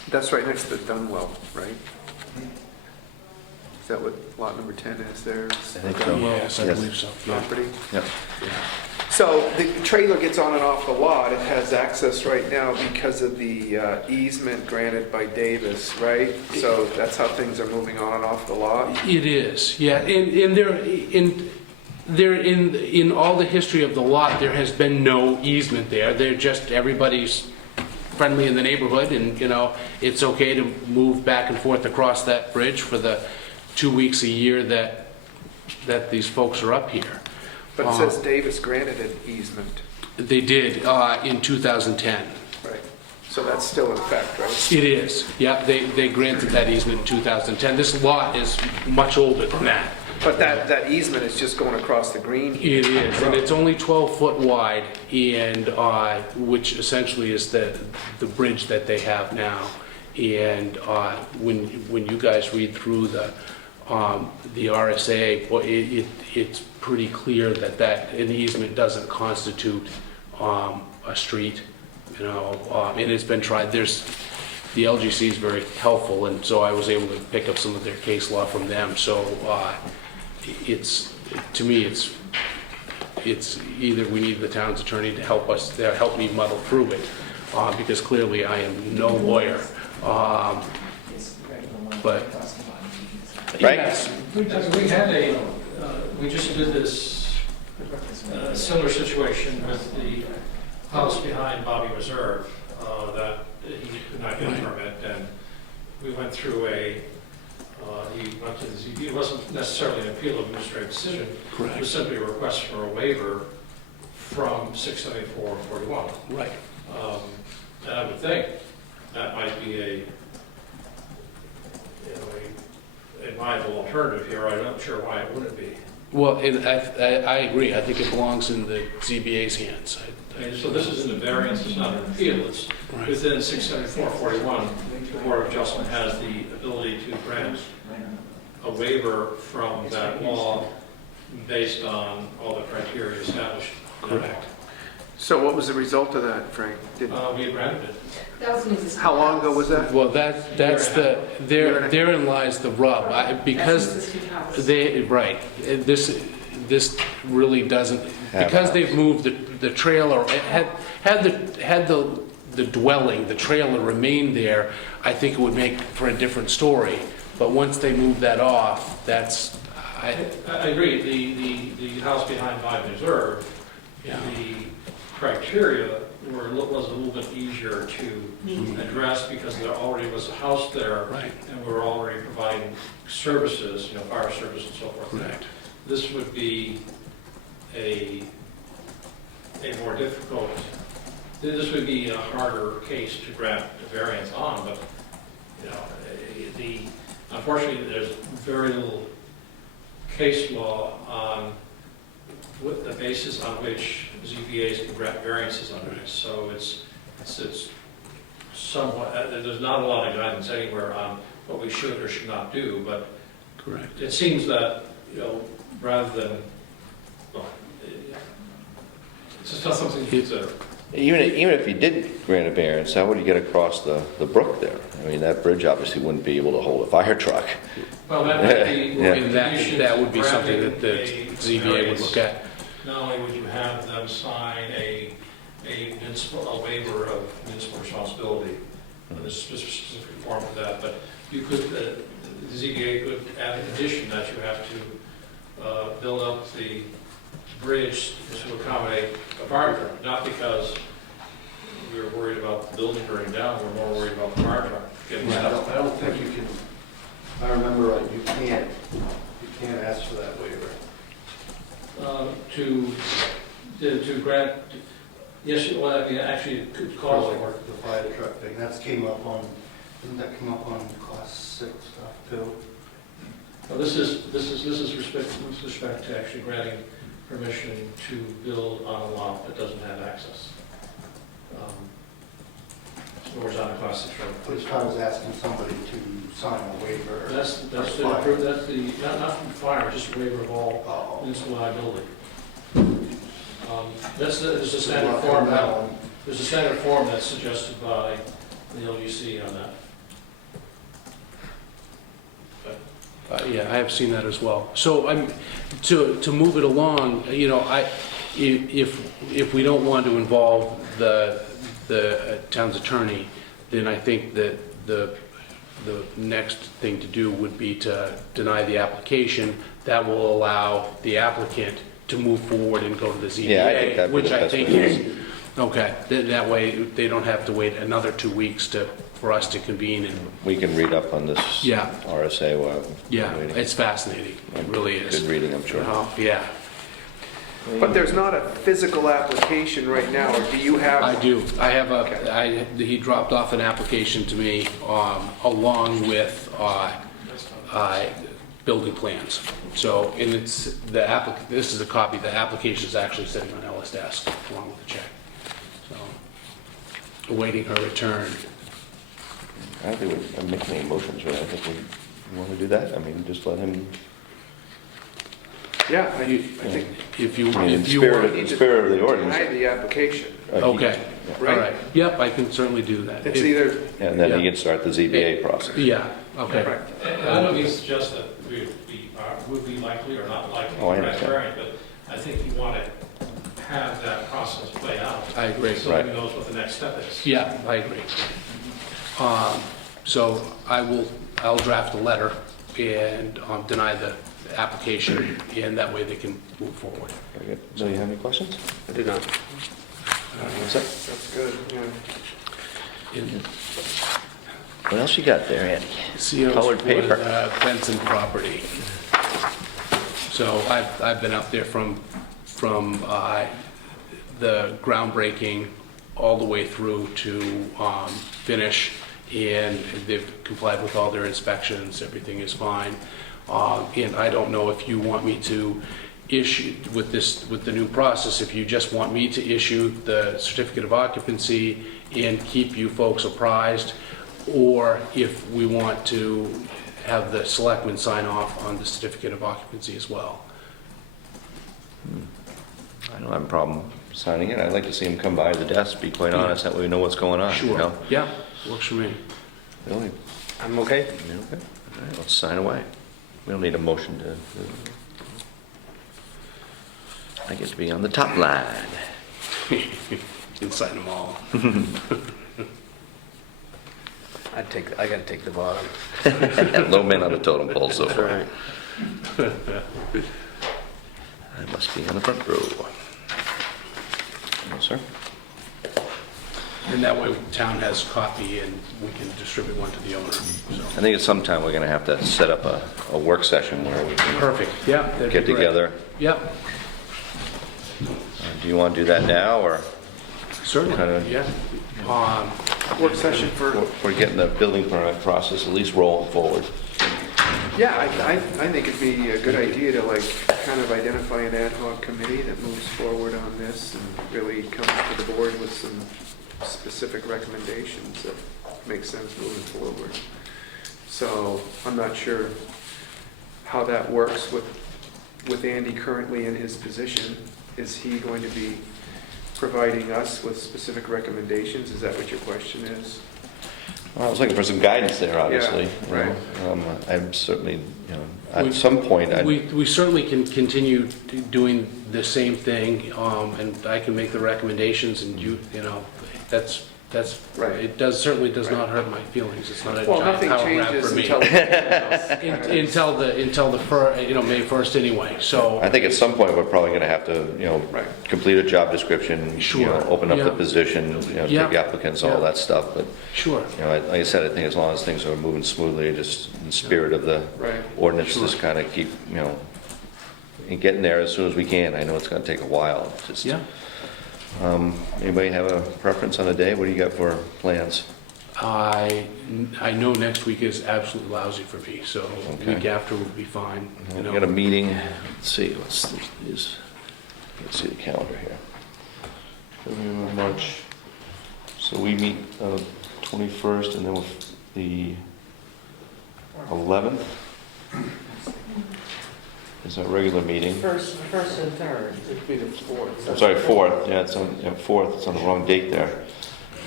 That's right next to Dunwell, right? Is that what lot number 10 is there? I think so. Yes, I Yes. believe so. Yeah. Property? Yep. So the trailer gets on and off the lot. It has access right now because of the easement granted by Davis, right? So that's how things are moving on and off the lot? It is, yeah, and there in all the history of the lot, there has been no easement there. They're just, everybody's friendly in the neighborhood, and, you know, it's okay to move back and forth across that bridge for the 2 weeks a year that these folks are up here. But it says Davis granted an easement, They did in 2010. right? So that's still in effect, right? It is, yeah, they granted that easement in 2010. This lot is much older than that. But that easement is just going across the green here. It is, and it's only 12 foot wide, and which essentially is the bridge that they have now. And when you guys read through the RSA, boy, it's pretty clear that an easement doesn't constitute a street, you know, and it's been tried. The LGC is very helpful, and so I was able to pick up some of their case law from them. So to me, it's either we need the town's attorney to help me muddle through it, because clearly I am no lawyer. But Right? yes, We just did this similar situation with the house behind Bobby Reserve, that he could not get a permit, and we went through he went to the ZB. It wasn't necessarily an appeal of administrative decision. Correct. It was simply a request for a waiver from 674-41. right. And I would think that might be a viable alternative here. I'm not sure why it wouldn't be. Well, and I agree. I think it belongs in the ZBA's hands. And so this isn't a variance, it's not an appeal, it's Right. within 674-41. The Board of Adjustment has the ability to grant a waiver from that law based on all the criteria established. Correct. So what was the result of that, Frank? We granted it. That was an existing How long ago was that? Well, therein lies the rub. Because this really doesn't, because they've moved the trailer, had the dwelling, the trailer remained there, I think it would make for a different story. But once they move that off, that's, I agree, the house behind Bobby Reserve, yeah. the criteria was a little bit easier to address because there already was a house there. Right. And we were already providing services, fire service and so forth. Correct. This would be a more difficult, this would be a harder case to grant a variance on, but, unfortunately, there's very little case law on the basis on which ZBAs can grant variances on this. So it's somewhat, there's not a lot of guidance anywhere on what we should or should not do, but Correct. it seems that, rather than, well, it's just not something to consider. Even if you did grant a variance, how would you get across the brook there? I mean, that bridge obviously wouldn't be able to hold a fire truck. Well, that might be. Yeah. And that would be something that the ZBA would look at. Not only would you have them sign a waiver of municipal responsibility, there's a specific form for that, but you could, the ZBA could add a condition that you have to build up the bridge to accommodate a fire truck, not because we're worried about the building burning down, we're more worried about the fire truck getting I stuff. don't think you can I remember right, you can't ask for that waiver. To grant, yes, well, I mean, actually, it could cause Like work. the fire truck thing, didn't that come up on class 6 stuff too? Well, this is with respect to actually granting permission to build on a lot that doesn't have access. So we're on a class 6 road. Which I was asking somebody to sign a waiver. That's for the, fire. that's the, not from fire, just a waiver of all Oh. municipal liability. There's a So standard what form kind of that, that one? there's a standard form that's suggested by the LUC on that. Yeah, I have seen that as well. So to move it along, you know, if we don't want to involve the town's attorney, then I think that the next thing to do would be to deny the application. That will allow the applicant to move forward and go to the ZBA. Yeah, I think that'd be which the I best think way. is, okay, that way they don't have to wait another 2 weeks for us to convene and, We can read up on this Yeah. RSA while yeah, waiting. it's fascinating. It really is. Good reading, I'm sure. Yeah, But there's not a physical application right now, or do you have? I do. I have Okay. he dropped off an application to me along with building plans. So, and it's this is a copy, the application is actually sitting on Ella's desk along with the check. So, awaiting her return. I don't think we're making any motions, right? I think we want to do that. I mean, just let him, Yeah, I think If you, I mean, in if you spirit want. of- in spirit of the ordinance. deny the application. Okay, all Right. right. Yep, I can certainly do that. It's If- either, And then he Yeah. can start the ZBA process. Yeah, okay. right. And I don't mean to suggest that we would be likely or not likely Oh, I to understand. transparent, but I think you want to have that process play out. I agree. So Right. he knows what the next step is. Yeah, I agree. So I'll draft a letter and deny the application, and that way they can move forward. Very good. So you have any questions? I do not. What's that? That's good, yeah. In What else you got there, Andy? COs Colored for paper. the Benson property. So I've been up there from the groundbreaking all the way through to finish, and they've complied with all their inspections, everything is fine. And I don't know if you want me to issue, with the new process, if you just want me to issue the certificate of occupancy and keep you folks apprised, or if we want to have the selectmen sign off on the certificate of occupancy as well. I don't have a problem signing it. I'd like to see him come by the desk, be quite honest, that way we know what's going on, you Sure. know? Yeah, works for me. Really? I'm okay. You okay? All right, let's sign away. We don't need a motion to... I get to be on the top line. You can sign them all. I gotta take the bottom. Low man on the totem pole so That's far. right. I must be on the front row. No, sir? And that way, town has a copy and we can distribute one to the owner, so. I think at some time we're gonna have to set up a work session where we can Perfect, yeah. that'd be get great. together. Yep, Do you want to do that now, or certainly, Kinda- yeah. Work session for, we're getting the building permit process at least rolling forward? yeah, I think it'd be a good idea to like kind of identify an ad hoc committee that moves forward on this and really comes to the board with some specific recommendations that make sense moving forward. So I'm not sure how that works with Andy currently in his position. Is he going to be providing us with specific recommendations? Is that what your question is? Well, I was looking for some guidance there, obviously. Yeah, you know. I'm certainly, We- at some point, We certainly can continue doing the same thing, and I can make the recommendations, and you know, that's That's, Right. it certainly does not hurt my feelings. It's not a Well, giant nothing power grab changes for me. until. Until the May 1st anyway, so. I think at some point, we're probably gonna have to, Right. complete a job description, Sure. open up the Yeah. position, Yeah. take applicants, all Yeah. that stuff, but, Sure. like I said, I think as long as things are moving smoothly, just in the spirit of the Right. ordinance, Sure. just kind of keep, and getting there as soon as we can. I know it's gonna take a while, just. Yeah. Anybody have a preference on the day? What do you got for plans? I know next week is absolutely lousy for me, so the week Okay. after will be fine. We got a meeting, let's see, let's see the calendar here. February, March, so we meet 21st and then the 11th is our regular meeting. First and third. It'd be the 4th. I'm sorry, 4th, yeah, it's on 4th, it's on the wrong date there.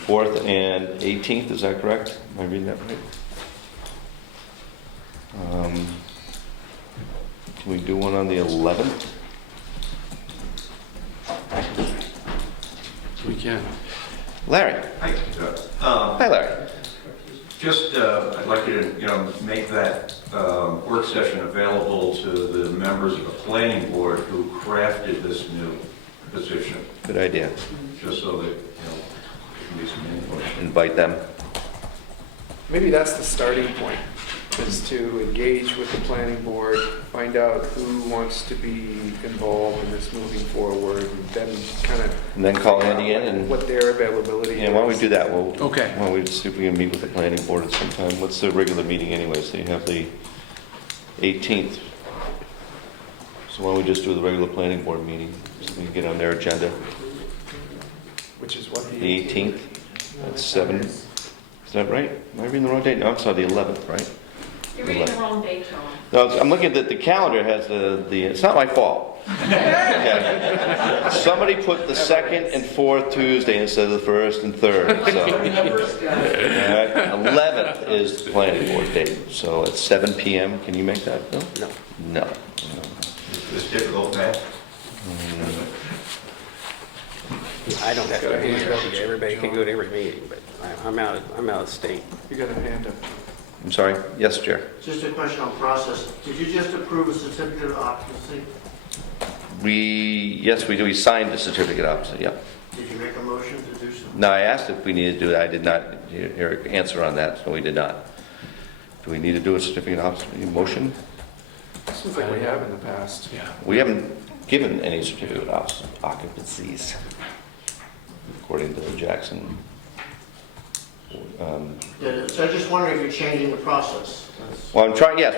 4th and 18th, is that correct? Am I reading that right? Can we do one on the 11th? We can. Larry? Hi. Hi, Larry. Just, I'd like you to, make that work session available to the members of the planning board who crafted this new position, Good idea. just so that, there can be some input. Invite them. Maybe that's the starting point, is to engage with the planning board, find out who wants to be involved in this moving forward, and then kind of. And then call Andy in and, What their availability is. yeah, why don't we do that? We'll, Okay. why don't we see if we can meet with the planning board at some time? What's the regular meeting anyway? So you have the 18th. So why don't we just do the regular planning board meeting, so we can get on their agenda? Which is what The 18th at 7. Is that right? Am I reading the wrong date? No, I'm sorry, the 11th, right? You're reading the wrong date, John. No, I'm looking at the calendar has it's not my fault. Okay. Somebody put the 2nd and 4th Tuesday instead of the 1st and 3rd, so. All right, 11th is the planning board date, so at 7 PM, can you make that, Bill? No. No. Is this difficult, Pat? I don't have Got a to be hand here. up, Everybody can go to every meeting, but I'm out of state. You got a hand up. I'm sorry, yes, Chair. Just a question on process. Did you just approve a certificate of occupancy? Yes, we do, we signed the certificate, obviously, yep. Did you make a motion to do so? No, I asked if we needed to do that, I did not hear an answer on that, so we did not. Do we need to do a certificate of occupancy motion? Seems like we have in the past. Yeah. We haven't given any certificate of occupancies, according to Jackson. Yeah, so I'm just wondering if you're changing the process. That's- Well,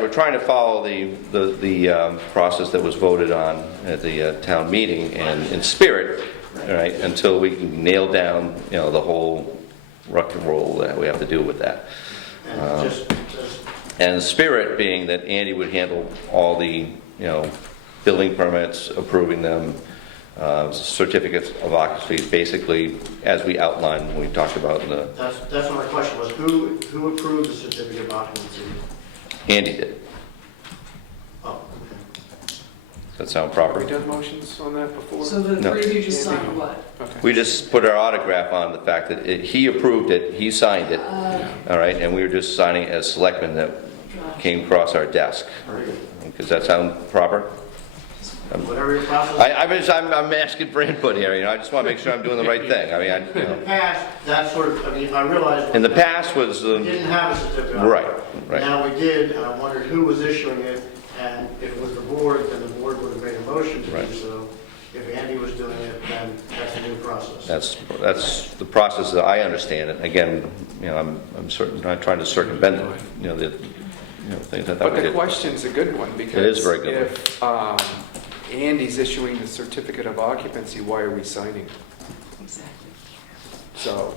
we're trying to follow the process that was voted on at the town meeting and in spirit, all right, until we can nail down, the whole rock and roll that we have to do with that. And just, And the spirit being that Andy would handle all the, building permits, approving them, certificates of occupancy, basically, as we outlined when we talked about in the, that's what my question was. Who approved the certificate of occupancy? Andy did. Oh, okay. Does that sound Have proper? we done motions on that before? So the No. three of you just signed what? Okay. We just put our autograph on the fact that he approved it, he signed it, all right, and we were just signing it as selectmen that came across our desk. Very good. Does that sound proper? Whatever your process. I'm asking for input here, I just want to make sure I'm doing the right thing. In the past, that sort of, I realized. In the past was, We didn't have a certificate. of right, occupancy. right. Now we did, and I wondered who was issuing it, and if it was the board, then the board would have made a motion to Right. do so. If Andy was doing it, then that's a new process. That's the process that I understand it. Again, I'm not trying to circumvent, the things that But we the did. question's a good one, because. It is a very good one. If Andy's issuing the certificate of occupancy, why are we signing? Exactly. So,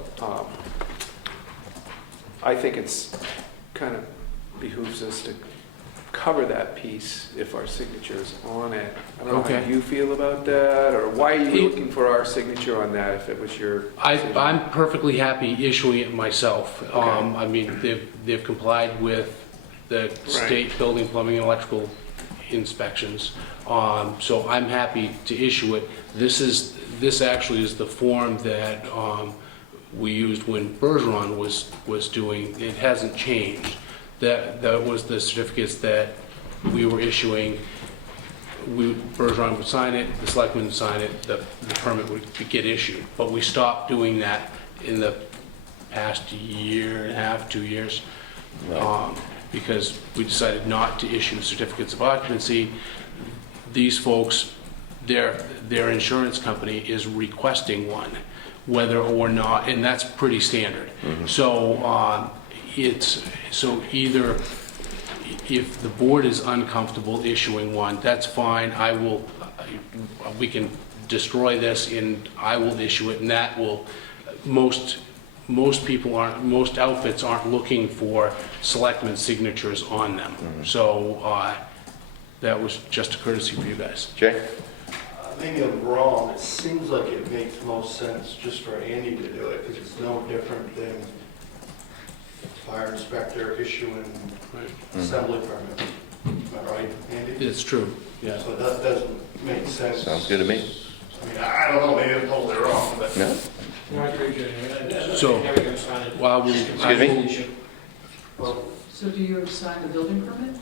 I think it's kind of behooves us to cover that piece if our signature's on it. I don't know how Okay. you feel about that, or why are you looking for our signature on that if it was your decision? I'm perfectly happy issuing it myself. Okay. I mean, they've complied with the state building, plumbing, and electrical inspections. So I'm happy to issue it. This actually is the form that we used when Bergeron was doing, it hasn't changed. That was the certificates that we were issuing. Bergeron would sign it, the selectmen would sign it, the permit would get issued. But we stopped doing that in the past year and a half, 2 years, because we decided not to issue certificates of occupancy. These folks, their insurance company is requesting one, whether or not, and that's pretty standard. So so either if the board is uncomfortable issuing one, that's fine. We can destroy this and I will issue it, and that will, most outfits aren't looking for selectmen signatures on them. So that was just a courtesy for you guys. Jay? Maybe I'm wrong, it seems like it makes most sense just for Andy to do it, because it's no different than fire inspector issuing assembly permit. Am I right, Andy? It's true, yeah. So that doesn't make sense. Sounds good to me. I mean, I don't know, maybe I'm totally wrong, but. No? So, while we... Excuse me? So do you sign the building permit?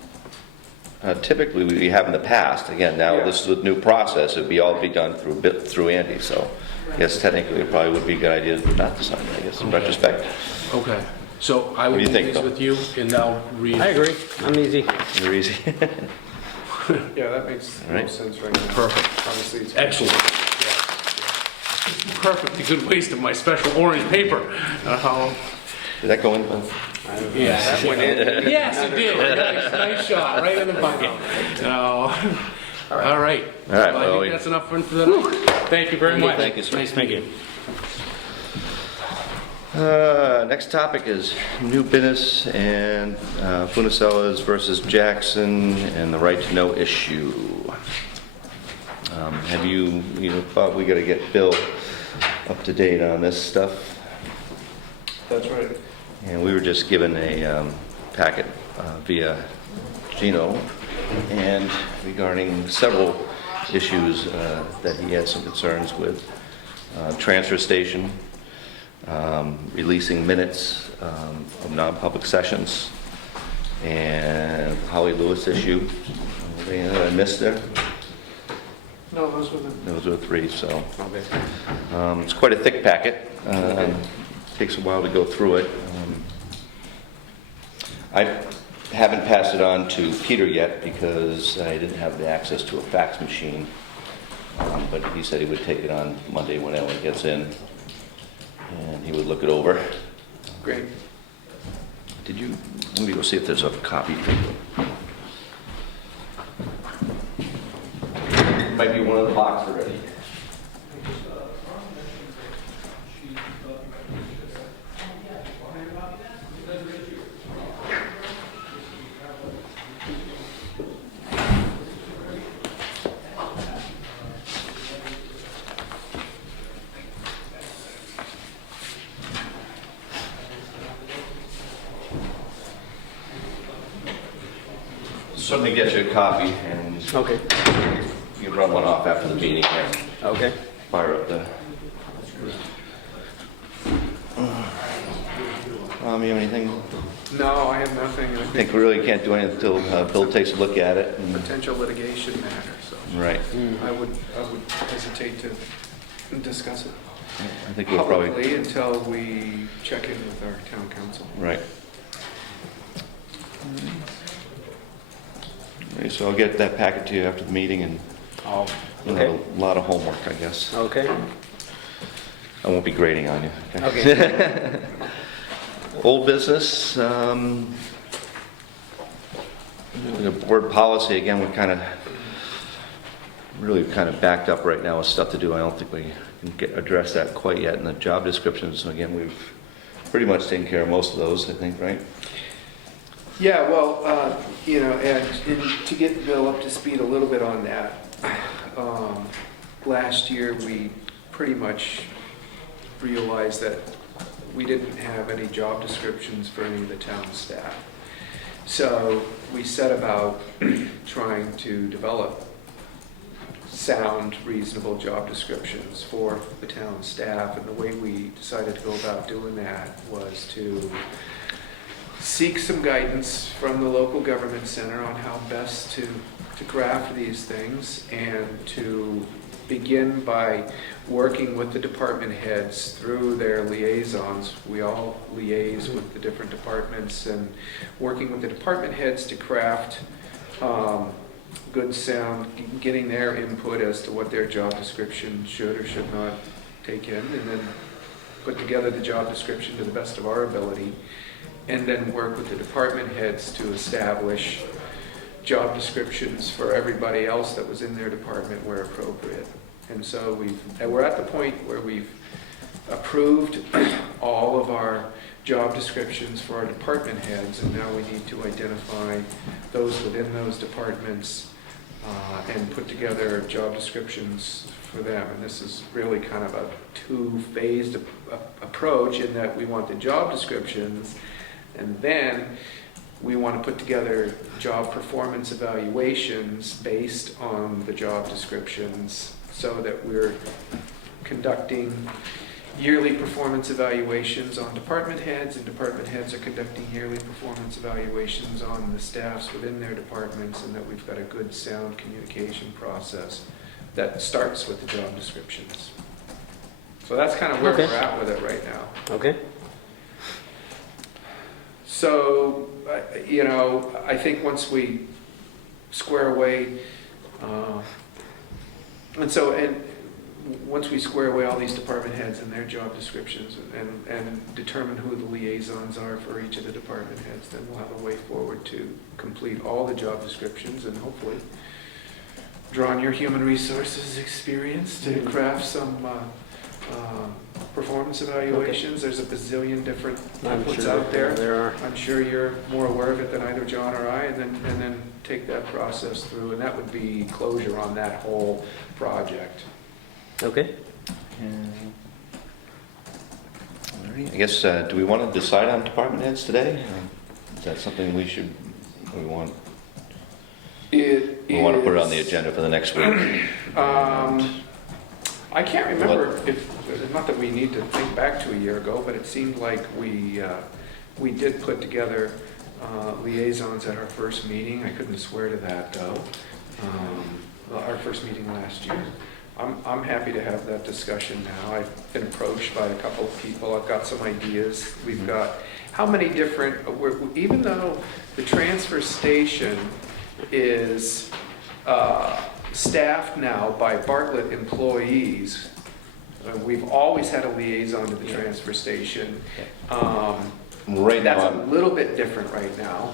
Typically, we have in the past. Again, now this is a new process. It'd be all be done through Andy. So, yes, technically, it probably would be a good idea not to sign it, I guess, in retrospect. Okay, so I will What do you do think, these Bill? with you, and I'll read... I agree, I'm easy. You're easy. Yeah, that makes All right. no sense right now. Perfect. Obviously, it's. Excellent. Perfect, a good waste of my special orange paper. Did that go in? Yeah. That went in. Yes, it did. Nice shot, right in the bucket. All right. All right, Well, I well, think that's enough for the night. Thank you very much. Thank you, sir. Nice meeting you. Next topic is new business and Funacellas versus Jackson and the right to know issue. Have you thought we got to get Bill up to date on this stuff? That's right. And we were just given a packet via Gino and regarding several issues that he had some concerns with. Transfer station, releasing minutes of non-public sessions, and Holly Lewis issue. Anything that I missed there? No, those were the. Those are three, so. It's quite a thick packet. Takes a while to go through it. I haven't passed it on to Peter yet because I didn't have the access to a fax machine. But he said he would take it on Monday when Ellen gets in, and he would look it over. Great. Did you, let me go see if there's a copy. Might be one in the box already. Certainly get you a copy, and Okay, you can run one off after the meeting and okay. fire up the... You have anything? No, I have nothing. I I think think we really can't do anything until Bill takes a look at it. and- potential litigation matter, so Right. I would hesitate to discuss it I think we'll probably... publicly until we check in with our town council. Right. Okay, so I'll get that packet to you after the meeting, and Oh, you'll have okay, a lot of homework, I guess. okay, I won't be grading on you. okay. Old business, the board policy, again, we're really kind of backed up right now with stuff to do. I don't think we can address that quite yet in the job descriptions. So again, we've pretty much taken care of most of those, I think, right? Yeah, well, and to get Bill up to speed a little bit on that, last year we pretty much realized that we didn't have any job descriptions for any of the town staff. So we set about trying to develop sound, reasonable job descriptions for the town staff. And the way we decided to go about doing that was to seek some guidance from the local government center on how best to craft these things, and to begin by working with the department heads through their liaisons. We all liaise with the different departments, and working with the department heads to craft good sound, getting their input as to what their job description should or should not take in, and then put together the job description to the best of our ability, and then work with the department heads to establish job descriptions for everybody else that was in their department where appropriate. And so we're at the point where we've approved all of our job descriptions for our department heads, and now we need to identify those within those departments and put together job descriptions for them. And this is really kind of a two-phased approach, in that we want the job descriptions, and then we want to put together job performance evaluations based on the job descriptions, so that we're conducting yearly performance evaluations on department heads, and department heads are conducting yearly performance evaluations on the staffs within their departments, and that we've got a good sound communication process that starts with the job descriptions. So that's kind of where Okay. we're at with it right now. Okay. So, I think once we square away, once we square away all these department heads and their job descriptions, and determine who the liaisons are for each of the department heads, then we'll have a way forward to complete all the job descriptions, and hopefully draw on your human resources experience to craft some performance evaluations. There's a bazillion different I'm templates sure out there. there are. I'm sure you're more aware of it than either John or I, and then take that process through, and that would be closure on that whole project. Okay. All right, I guess, do we want to decide on department heads today? Is that something we want to put it on the agenda for the next week? I can't remember not that we need to think back to a year ago, but it seemed like we did put together liaisons at our first meeting. I couldn't swear to that, though. Our first meeting last year. I'm happy to have that discussion now. I've been approached by a couple of people. I've got some ideas. We've got how many different, even though the transfer station is staffed now by Bartlett employees, we've always had a liaison to the transfer station. Right That's now, a little bit different right now.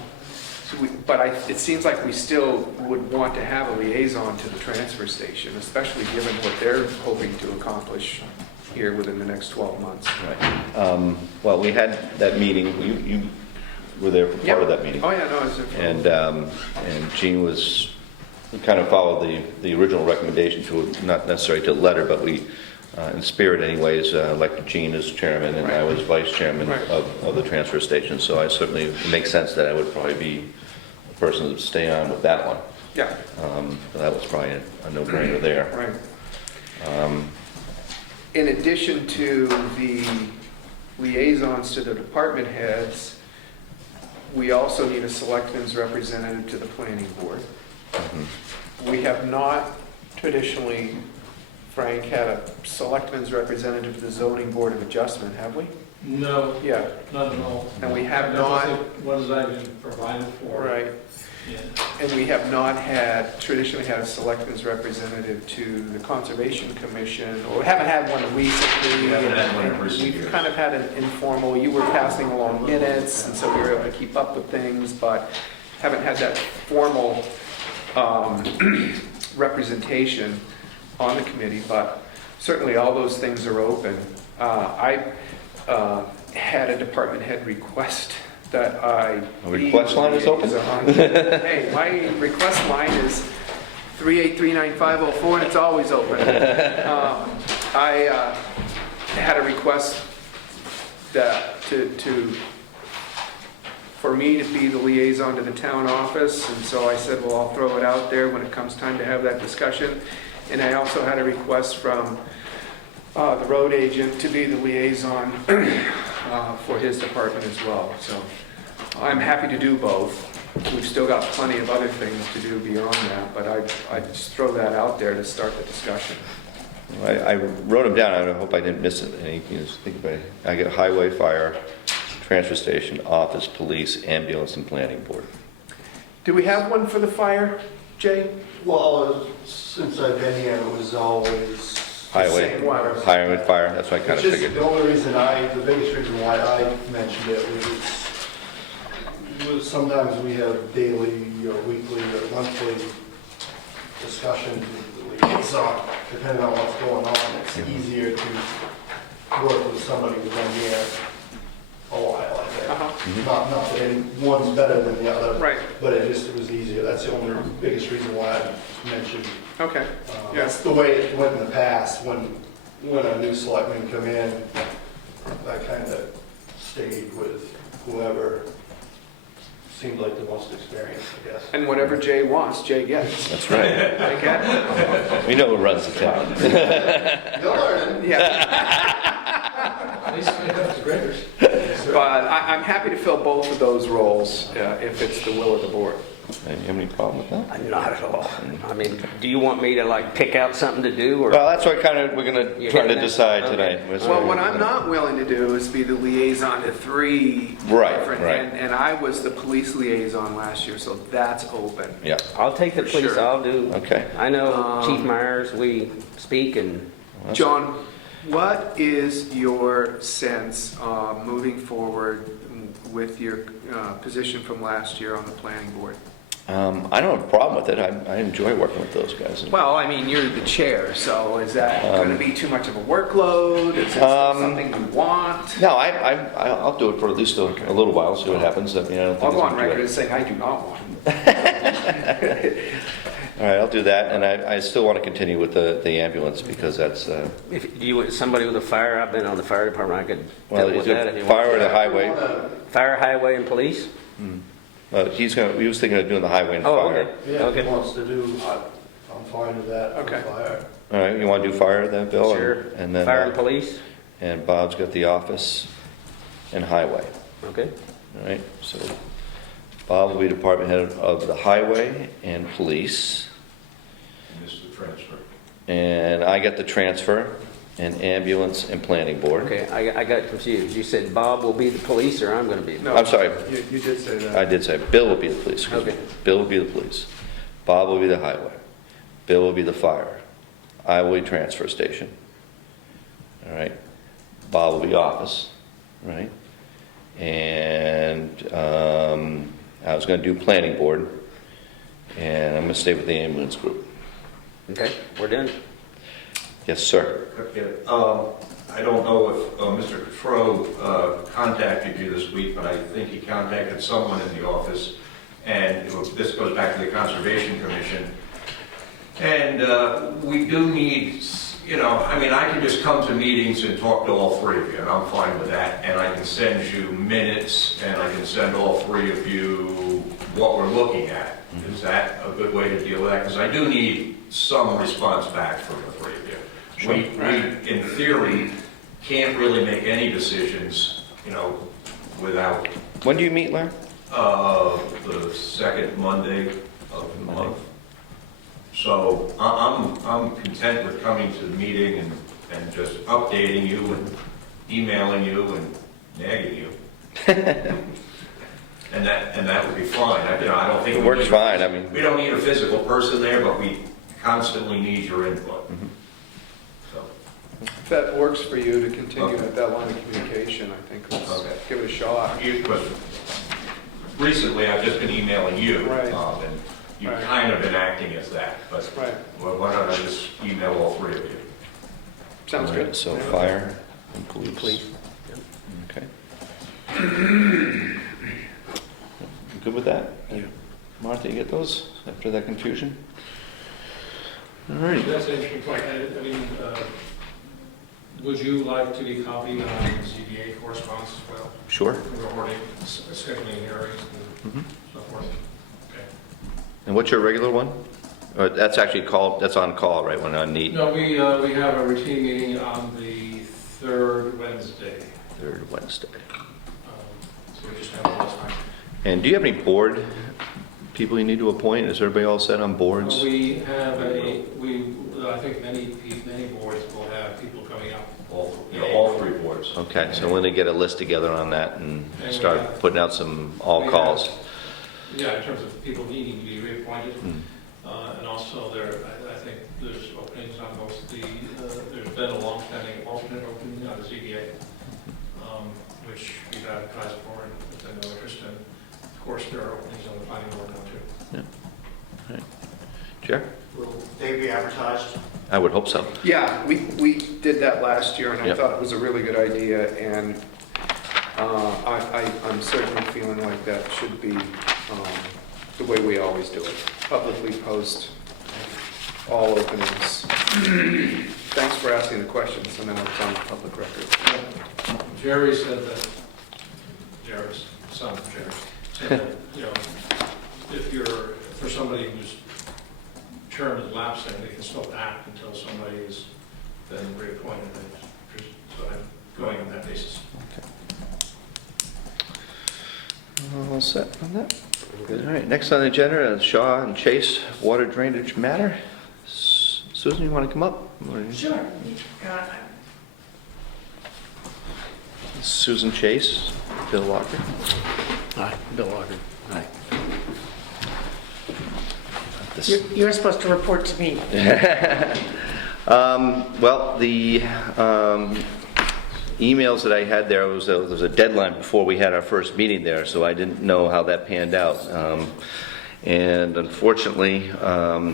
So it seems like we still would want to have a liaison to the transfer station, especially given what they're hoping to accomplish here within the next 12 months. right. Well, we had that meeting. You were there for part of that meeting. Oh, yeah, no, I was there. And Gene we kind of followed the original recommendation to, not necessarily to the letter, but we, in spirit anyways, elected Gene as chairman, and I was vice chairman Right. of the transfer station. So I certainly, it makes sense that I would probably be the person to stay on with that one. Yeah, That was probably a no-brainer there. right. In addition to the liaisons to the department heads, we also need a selectmen's representative to the planning board. We have not traditionally, Frank, had a selectmen's representative to the zoning board of adjustment, have we? No, Yeah, not at all. and we have I don't not, think- What has that been provided for? right, Yeah. and we have not traditionally had a selectmen's representative to the Conservation Commission, or we haven't had one recently. We haven't had one in recent We've years. kind of had an informal, you were passing along minutes, and so we were able to keep up with things, but haven't had that formal representation on the committee, but certainly all those things are open. I had a department head request that I... A request line is open? Hey, my request line is 3839504, and it's always open. I had a request that for for me to be the liaison to the town office, and so I said, well, I'll throw it out there when it comes time to have that discussion. And I also had a request from the road agent to be the liaison for his department as well. So I'm happy to do both. We've still got plenty of other things to do beyond that, but I just throw that out there to start the discussion. I wrote them down, I hope I didn't miss it. And you can just think about it. I get highway, fire, transfer station, office, police, ambulance, and planning board. Do we have one for the fire, Jay? Well, since I've been here, it was always Highway, Same one. highway, fire, that's what I kind It's of just, figured. the only reason the biggest reason why I mentioned it was sometimes we have daily or weekly or monthly discussions with the liaison, depending on what's going on. It's easier to work with somebody who's been here a while, I think. Not that any one's better than the other. Right. But it was easier. That's the only biggest reason why I mentioned. Okay. That's the way it went in the past, when a new selectman come in, I kind of stayed with whoever seemed like the most experienced, I guess. And whatever Jay wants, Jay gets. That's right. Okay? We know who runs the town. You'll learn. Yeah. At least we have the graders. But I'm happy to fill both of those roles if it's the will of the board. You have any problem with that? Not at all. I mean, do you want me to like pick out something to do or? Well, that's what we're gonna You try hitting to that? decide Okay. tonight. Well, what I'm not willing to do is be the liaison to three Right, different, right. and I was the police liaison last year, so that's open. Yeah, I'll take the For police, sure. I'll do. okay. I know Chief Myers, we speak and John, what is your sense moving forward with your position from last year on the planning board? I don't have a problem with it. I enjoy working with those guys. Well, I mean, you're the chair, so is that going to be too much of a workload? Is it still something you want? No, I'll do it for at least a little while, see what happens. I mean, I don't think I'll go it's on gonna do record it. as saying I do not want. All right, I'll do that, and I still want to continue with the ambulance because that's, if you want somebody with a fire, I've been on the fire department, I could well, help with that if you want. fire or the highway. Fire, highway and police? He was thinking of doing the highway and Oh, fire. okay. Yeah, if Okay. he wants to do, I'm fine with that. for Okay. fire. All right, you want to do fire then, Bill? Sure. And then, Fire and police? and Bob's got the office and highway. Okay. All right, so Bob will be department head of the highway and police. And this is the transfer. And I get the transfer and ambulance and planning board. Okay, I got confused. You said Bob will be the police or I'm gonna be? No, I'm sorry, You did say that. I did say Bill will be the police. excuse me. Okay. Bill will be the police. Bob will be the highway. Bill will be the fire. I will be transfer station. All right. Bob will be office, right? And I was going to do planning board, and I'm going to stay with the ambulance group. Okay, we're done. Yes, sir. Okay, I don't know if Mr. Cotreau contacted you this week, but I think he contacted someone in the office, and this goes back to the Conservation Commission. And we do need, I mean, I can just come to meetings and talk to all three of you, and I'm fine with that. And I can send you minutes, and I can send all three of you what we're looking at. Is that a good way to deal with that? Because I do need some response back from the three of you. Sure. We, in theory, can't really make any decisions, without When do you meet, Larry? the second Monday of the month. So I'm content with coming to the meeting and just updating you and emailing you and nagging you. And that would be fine. I don't think It works fine, I mean. we don't need a physical person there, but we constantly need your input. So, If that works for you to continue Okay. with that line of communication, I think let's Okay. give it a shot. but recently I've just been emailing you, Right. and you've Right. kind of been acting as that. But Right. well, why don't I just email all three of you? Sounds All right, good. So Yeah. fire and police. Police. Okay. You good with that? Martha, you get those after that confusion? All right. That's an interesting point. I mean, Would you like to be copied on ZBA correspondence as well? Sure. We're already scheduling hearings and Mhm. so forth. Okay. And what's your regular one? That's actually called, that's on call, right, when on need? No, we have a routine meeting on the third Wednesday. Third Wednesday. So we just have it last time. And do you have any board people you need to appoint? Is everybody all set on boards? We have I think many boards will have people coming up. All three boards. Okay, so we're gonna get a list together on that and And we start have- putting out some all we calls. Yeah, in terms of people needing to be reappointed. Hmm. And also I think there's openings on both there's been a long-standing alternate opening on the ZBA, which we've advertised for and there's been no interest in. Of course, there are openings on the planning board now too. Chair? Will they be advertised? I would hope so. Yeah, we did that last year, and I Yep. thought it was a really good idea, and I'm certainly feeling like that should be the way we always do it. Publicly post all openings. Thanks for asking the question, so now it's on public record. Jerry said that, Jerry's son, Jerry, said that, if you're, for somebody whose term is lapsing, they can still act until somebody is then reappointed. So I'm going on that basis. All set on that? All right, next on the agenda is Shaw and Chase water drainage matter. Susan, you want to come up? Sure. Susan Chase, Bill Walker. Hi, Bill Walker. Hi. This- You're supposed to report to me. Well, the emails that I had there, was there was a deadline before we had our first meeting there, so I didn't know how that panned out. And unfortunately, I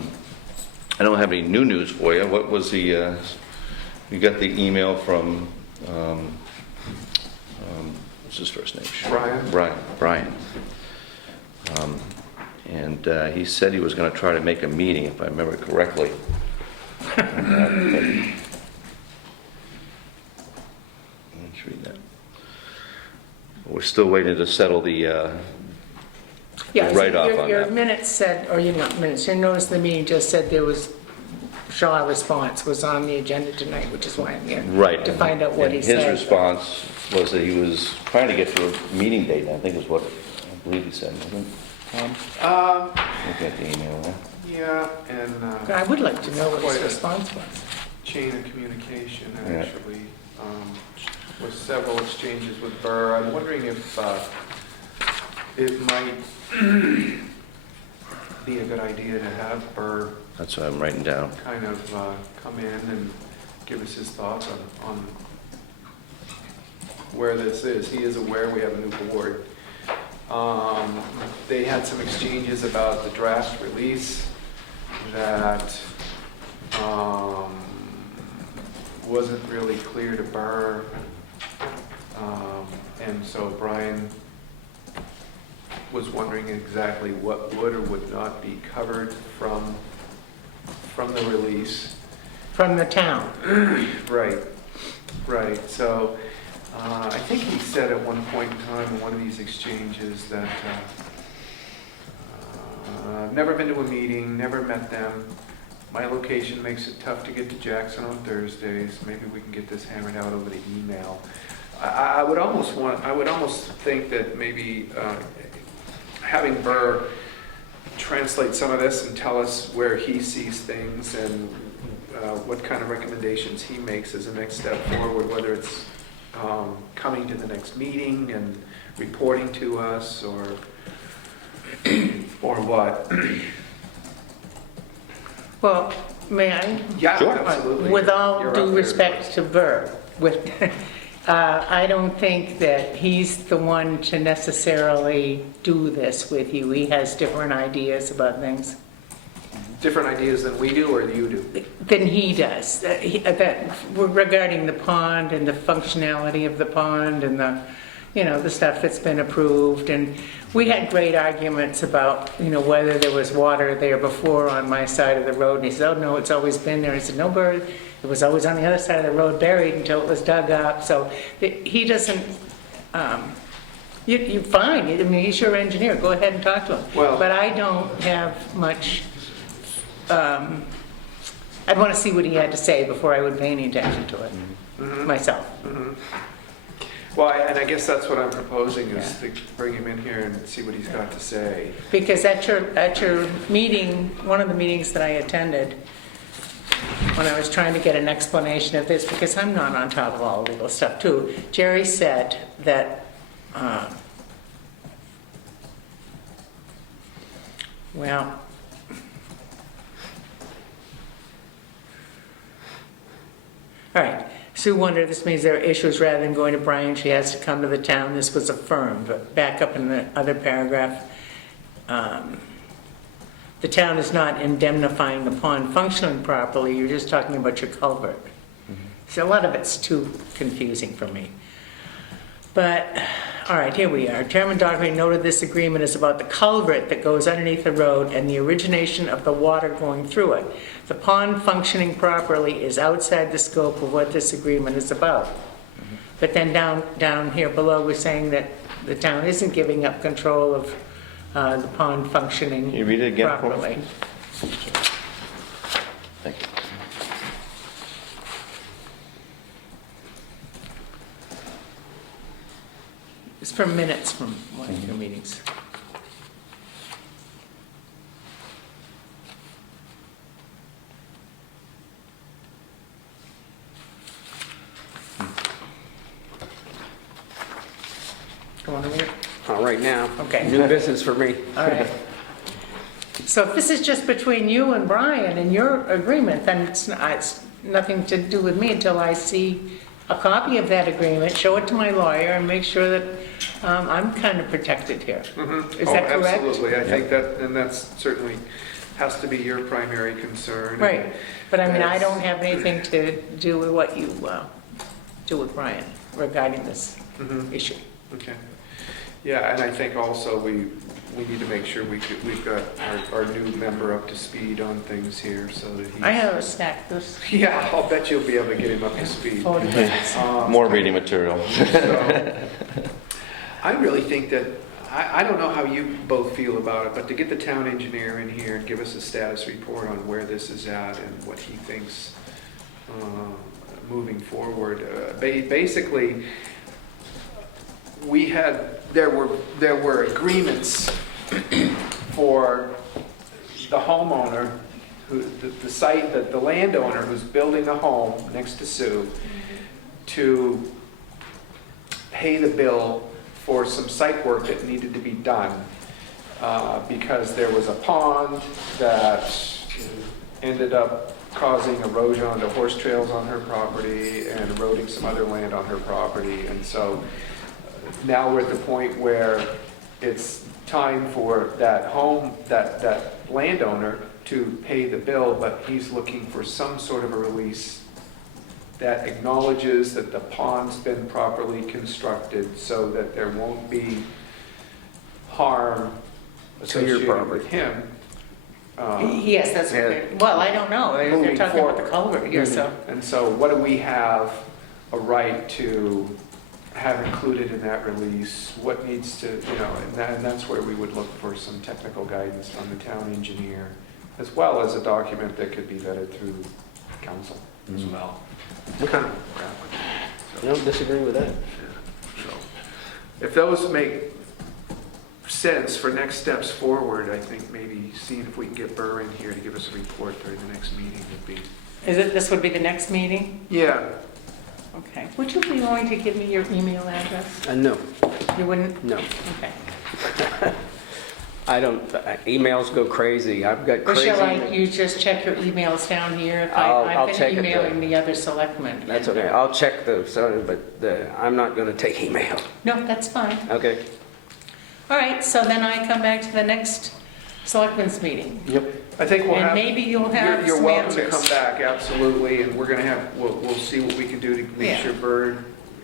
don't have any new news for you. What was the, you got the email from, what's his first name? Brian. And he said he was going to try to make a meeting, if I remember correctly. Let's read that. We're still waiting to settle the Yeah, so write-off on your that. minutes said, or your not minutes, your notice of the meeting just said there was, Shaw response was on the agenda tonight, which is why I'm here. Right. To find out what And he said. his response was that he was trying to get to a meeting date, I think is what I believe he said, wasn't it? Look at the email there. Yeah, and I would like to know what Quite his a- response was. chain of communication, Yeah. actually, with several exchanges with Burr. I'm wondering if it might be a good idea to have Burr That's what I'm writing down. kind of come in and give us his thoughts on where this is. He is aware we have a new board. They had some exchanges about the draft release that wasn't really clear to Burr. And so Brian was wondering exactly what would or would not be covered from the release. From the town. Right. So I think he said at one point in time in one of these exchanges that I've never been to a meeting, never met them. My location makes it tough to get to Jackson on Thursdays. Maybe we can get this hammered out over the email. I would almost think that maybe having Burr translate some of this and tell us where he sees things and what kind of recommendations he makes as a next step forward, whether it's coming to the next meeting and reporting to us or what. Well, may I? Yeah, Sure. absolutely. With all You're up due there. respect to Burr, I don't think that he's the one to necessarily do this with you. He has different ideas about things Different ideas than we do or you do? than he does. That regarding the pond and the functionality of the pond and the stuff that's been approved. And we had great arguments about, whether there was water there before on my side of the road. And he said, oh, no, it's always been there. I said, no, Bert, it was always on the other side of the road buried until it was dug up. So he doesn't, you're fine. I mean, he's your engineer. Go ahead and talk to him. Well- But I don't have much, I'd want to see what he had to say before I would pay any attention to it myself. Well, and I guess that's what I'm proposing, is to bring him in here and see what he's got to say. Because at your meeting, one of the meetings that I attended, when I was trying to get an explanation of this, because I'm not on top of all legal stuff too, Jerry said that, well, all right, Sue wondered, this means there are issues rather than going to Brian, she has to come to the town. This was affirmed, but back up in the other paragraph, the town is not indemnifying the pond functioning properly, you're just talking about your culvert. So a lot of it's too confusing for me. But, all right, here we are. Chairman Dockery noted this agreement is about the culvert that goes underneath the road and the origination of the water going through it. The pond functioning properly is outside the scope of what this agreement is about. But then down here below, we're saying that the town isn't giving up control of the pond functioning Can you read it again for me? properly. Thank you. It's from minutes from one of your meetings. Go on to read it? Right now. Okay. New business for me. All right. So if this is just between you and Brian and your agreement, then it's nothing to do with me until I see a copy of that agreement, show it to my lawyer, and make sure that I'm kind of protected here. Is that correct? Absolutely, I think that, and that's certainly has to be your primary concern. Right. But I mean, I That's- don't have anything to do with what you do with Brian regarding this issue. Okay. Yeah, and I think also we need to make sure we've got our new member up to speed on things here, so that he's... I have a stack this. Yeah, I'll bet you'll be able to get him up to speed. More reading material. So, I really think that, I don't know how you both feel about it, but to get the town engineer in here and give us a status report on where this is at and what he thinks moving forward. Basically, there were agreements for the homeowner, the landowner who's building a home next to Sue, to pay the bill for some site work that needed to be done, because there was a pond that ended up causing erosion onto horse trails on her property and eroding some other land on her property. And so now we're at the point where it's time for that landowner to pay the bill, but he's looking for some sort of a release that acknowledges that the pond's been properly constructed so that there won't be harm associated with him. Yes, that's what well, I don't know. They're Moving talking about the forward. culvert here, so. And so what do we have a right to have included in that release? What needs to, and that's where we would look for some technical guidance from the town engineer, as well as a document that could be vetted through council as well. Okay. I don't disagree with that. So, if those make sense for next steps forward, I think maybe seeing if we can get Burr in here to give us a report during the next meeting would be... This would be the next meeting? Yeah. Okay. Would you be willing to give me your email address? No, You wouldn't? no. Okay. I don't, emails go crazy. I've got Or crazy. shall you just check your emails down here? I'll I've check been it, emailing the other selectmen. That's okay. I'll check but I'm not going to take email. No, that's fine. Okay. All right, so then I come back to the next selectmen's meeting. Yep. I think we'll And have... maybe you'll have You're some welcome to answers. come back, absolutely, and we're going to have, we'll see what we can do to make Yeah. sure Bird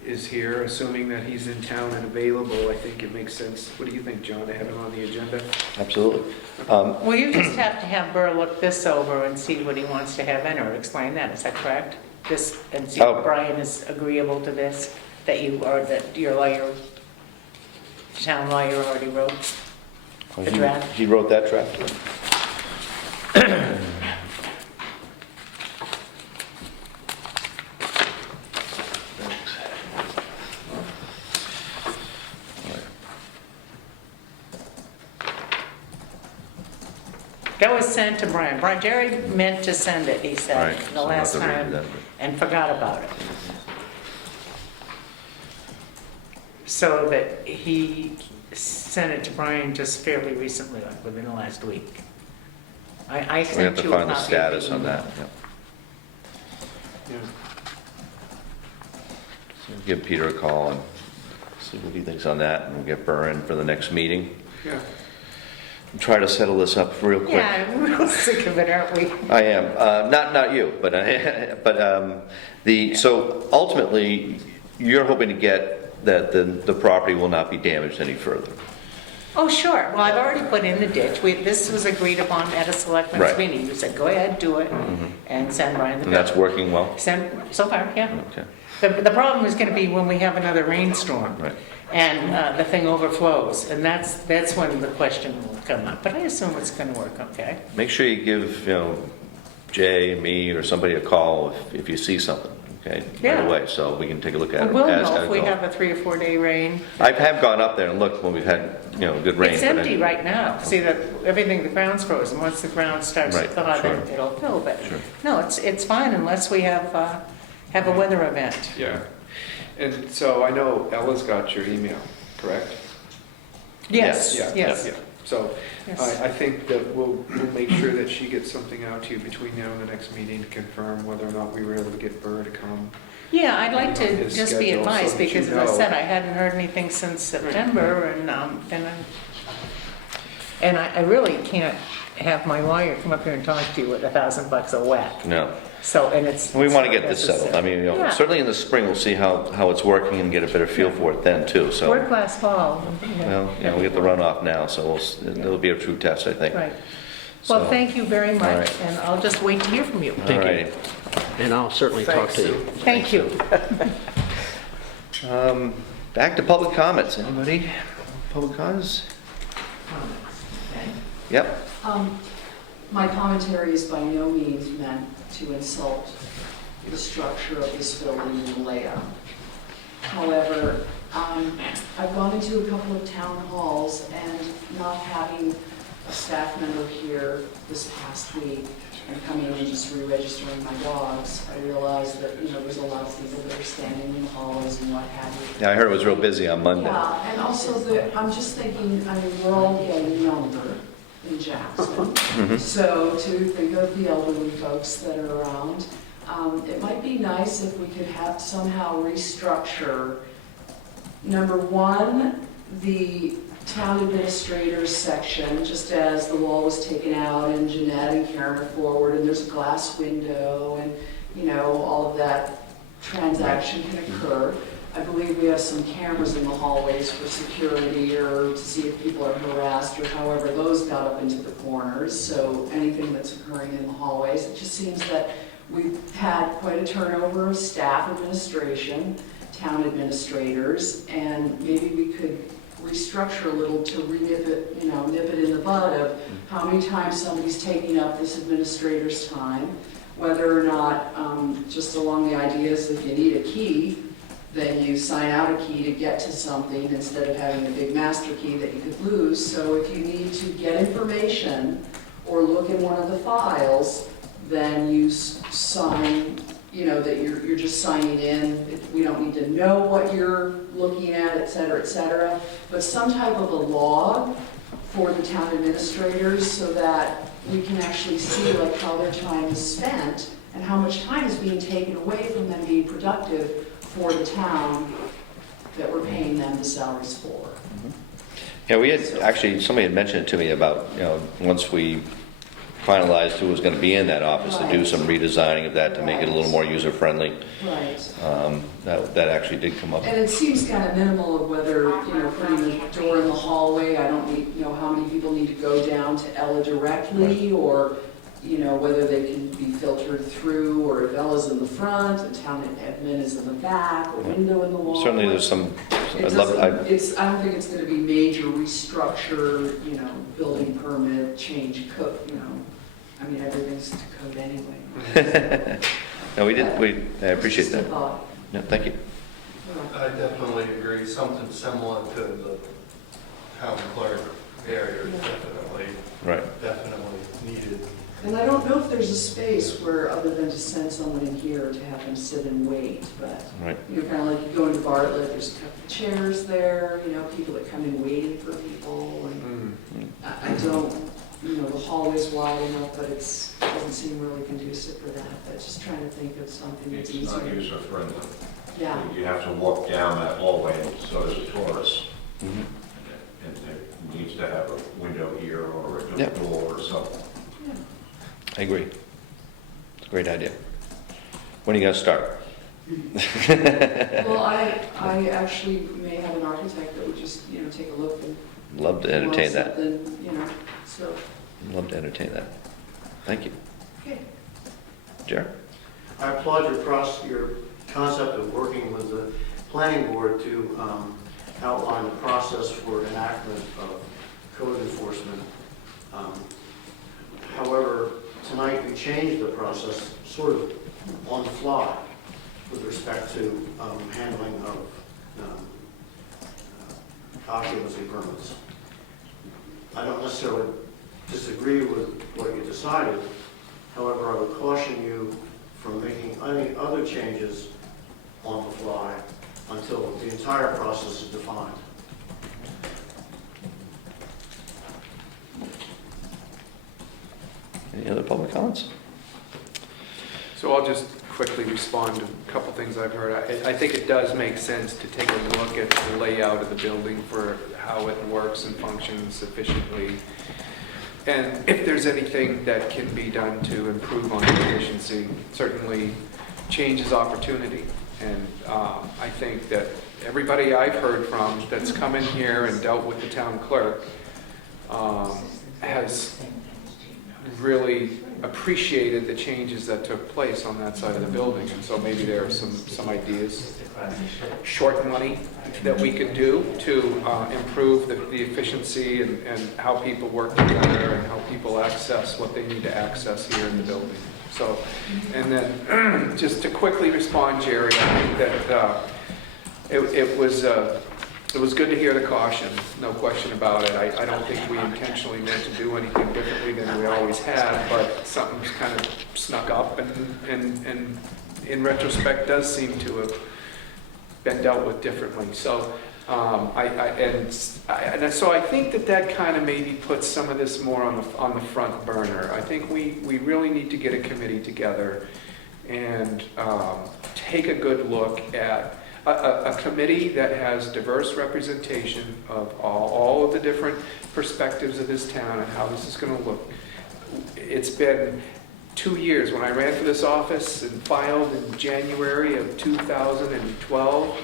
is here, assuming that he's in town and available, I think it makes sense. What do you think, John, to have him on the agenda? Absolutely. Well, you just have to have Burr look this over and see what he wants to have in, or explain that, is that correct? This, and see Oh. if Brian is agreeable to this, that you, or that your lawyer, town lawyer already wrote the draft? He wrote that draft? That was sent to Brian. Jerry meant to send it, he said, Right, the so last I'll have to redo time, that. and forgot about it. So that he sent it to Brian just fairly recently, like within the last week. I We have sent to you a find the copy of status on email. that. yeah. Yeah. So we'll give Peter a call and see what he thinks on that, and we'll get Burr in for the next meeting. Yeah. And try to settle this up real quick. Yeah, I'm real sick of it, aren't we? I am, not you, but, so ultimately, you're hoping to get that the property will not be damaged any further. Oh, sure. Well, I've already put in the ditch. This was agreed upon at a selectmen's Right. meeting. You said, go ahead, do it, and send Brian the bill. And that's working well? So far, yeah. Okay. The problem is going to be when we have another rainstorm. Right. And the thing overflows, and that's when the question will come up. But I assume it's going to work okay. Make sure you give, Jay, me, or somebody a call if you see something, okay? Yeah. Right away, so we can take a look at it. We'll as know if we go. have a 3 or 4 day rain. I have gone up there and looked when we've had, good rain. It's but empty right now. See that everything, the ground's frozen. Once the ground starts to Right, thaw, sure. then it'll fill. But Sure. no, it's fine unless we have a weather event. Yeah. And so I know Ella's got your email, correct? Yes, Yeah, yes. yeah. So Yes. I think that we'll make sure that she gets something out to you between now and the next meeting to confirm whether or not we were able to get Burr to come. Yeah, I'd like to His just be schedule, so advised, that you because as I know. said, I hadn't heard anything since September, and I really can't have my lawyer come up here and talk to you with $1,000 a whack. No. So, and it's. We want to get this settled. I mean, Yeah. certainly in the spring, we'll see how it's working and get a better feel for it then, too, so. Work last fall. Well, we get the runoff now, so it'll be a true test, I think. Right. Well, So- thank you very All much, right. and I'll just wait to hear from you. Thank you. All righty. And I'll certainly talk to you. Thank you. Back to public comments. Anybody? Public comments? Yep. My commentary is by no means meant to insult the structure of this building and the layout. However, I've gone into a couple of town halls, and not having a staff member here this past week and coming in and just re-registering my dogs, I realized that, there's a lot of people that are standing in the hallways and what have you. Yeah, I heard it was real busy on Monday. Yeah, and also I'm just thinking, we're all getting younger in Jackson. So to think of the elderly folks that are around, it might be nice if we could have somehow restructure, number one, the town administrators section, just as the wall was taken out and Jeanette and Karen are forward and there's a glass window and, all of that transaction can occur. I believe we have some cameras in the hallways for security or to see if people are harassed or however those got up into the corners. So anything that's occurring in the hallways, it just seems that we've had quite a turnover of staff administration, town administrators, and maybe we could restructure a little to nip it in the bud of how many times somebody's taking up this administrator's time, whether or not, just along the ideas, if you need a key, then you sign out a key to get to something instead of having a big master key that you could lose. So if you need to get information or look in one of the files, then you sign, that you're just signing in. We don't need to know what you're looking at, et cetera, but some type of a log for the town administrators so that we can actually see how their time is spent and how much time is being taken away from them being productive for the town that we're paying them the salaries for. Yeah, we had, actually, somebody had mentioned it to me about, once we finalized who was going to be in that office to do Right. some redesigning of that to make it a little more user-friendly. Right. That actually did come up. And it seems kind of minimal of whether, putting a door in the hallway, I don't know how many people need to go down to Ella directly, or, whether they can be filtered through, or if Ella's in the front and town admin is in the back, a window in the wall. Certainly, there's some, It I'd love, doesn't, I don't think it's gonna be major restructure, building permit, change code, I mean, everything's to code anyway. no, I appreciate Just a that. thought. No, thank you. I definitely agree, something similar to the town clerk area is Right. definitely needed. And I don't know if there's a space where, other than to send someone in here to have them sit and wait, but, Right. kind of like you go into Bartlett, there's a couple of chairs there, people that come in waiting for people, and I don't, the hallway's wide enough, but it doesn't seem really conducive for that, but just trying to think of something that's It's not easier. user-friendly. Yeah, You have to walk down that hallway, and so does a tourist. Mhm. And it needs to have a window here or a Yep. door or something. I agree. It's a great idea. When are you going to start? well, I actually may have an architect that would just, take a look and. Love to entertain that. Something, so, Love to entertain that. Thank you. okay. Jared? I applaud your concept of working with the planning board to outline the process for enactment of code enforcement. However, tonight we changed the process sort of on the fly with respect to handling of occupancy permits. I don't necessarily disagree with what you decided. However, I would caution you from making any other changes on the fly until the entire process is defined. Any other public comments? So I'll just quickly respond to a couple things I've heard. I think it does make sense to take a look at the layout of the building for how it works and functions efficiently. And if there's anything that can be done to improve on efficiency, certainly change is opportunity. And I think that everybody I've heard from that's come in here and dealt with the town clerk has really appreciated the changes that took place on that side of the building. And so maybe there are some ideas, short money, that we could do to improve the efficiency and how people work together and how people access what they need to access here in the building. So, and then just to quickly respond, Jerry, I think that it was good to hear the caution, no question about it. I don't think we intentionally meant to do anything differently than we always had, but something's kind of snuck up and in retrospect does seem to have been dealt with differently. So so I think that kind of maybe puts some of this more on the front burner. I think we really need to get a committee together and take a good look at a committee that has diverse representation of all of the different perspectives of this town and how this is going to look. It's been 2 years. When I ran for this office and filed in January of 2012,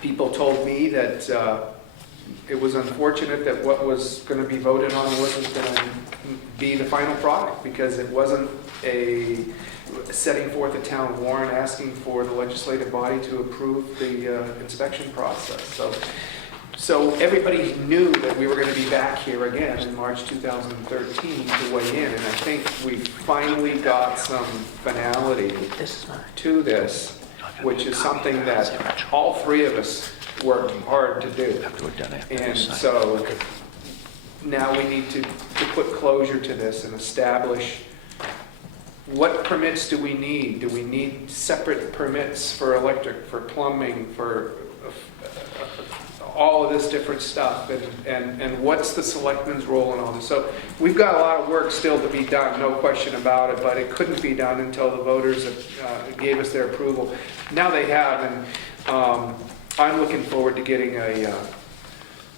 people told me that it was unfortunate that what was going to be voted on wasn't going to be the final product, because it wasn't setting forth a town warrant asking for the legislative body to approve the inspection process. So everybody knew that we were going to be back here again in March 2013 to weigh in, and I think we finally got some finality to this, which is something that all three of us worked hard to do. And so now we need to put closure to this and establish what permits do we need? Do we need separate permits for electric, for plumbing, for all of this different stuff? And what's the selectmen's role in all this? So we've got a lot of work still to be done, no question about it, but it couldn't be done until the voters gave us their approval. Now they have, and I'm looking forward to getting a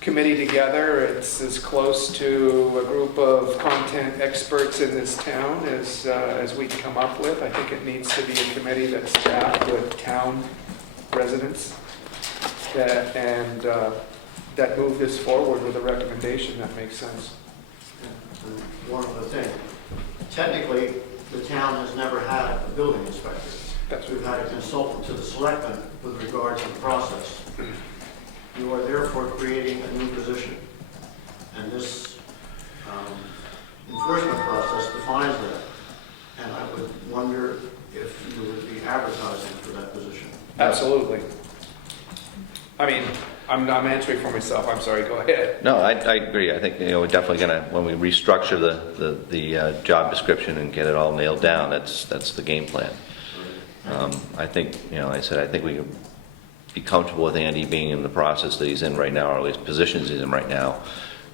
committee together. It's as close to a group of content experts in this town as we can come up with. I think it needs to be a committee that's staffed with town residents that move this forward with a recommendation that makes sense. And one other thing, technically, the town has never had a building inspector. We've had a consultant to the selectmen with regard to the process. You are therefore creating a new position. And this enforcement process defines that. And I would wonder if you would be advertising for that position. Absolutely. I mean, I'm answering for myself. I'm sorry, go ahead. No, I agree. I think, we're definitely going to, when we restructure the job description and get it all nailed down, that's the game plan. I think, I think we can be comfortable with Andy being in the process that he's in right now, or at least positions he's in right now.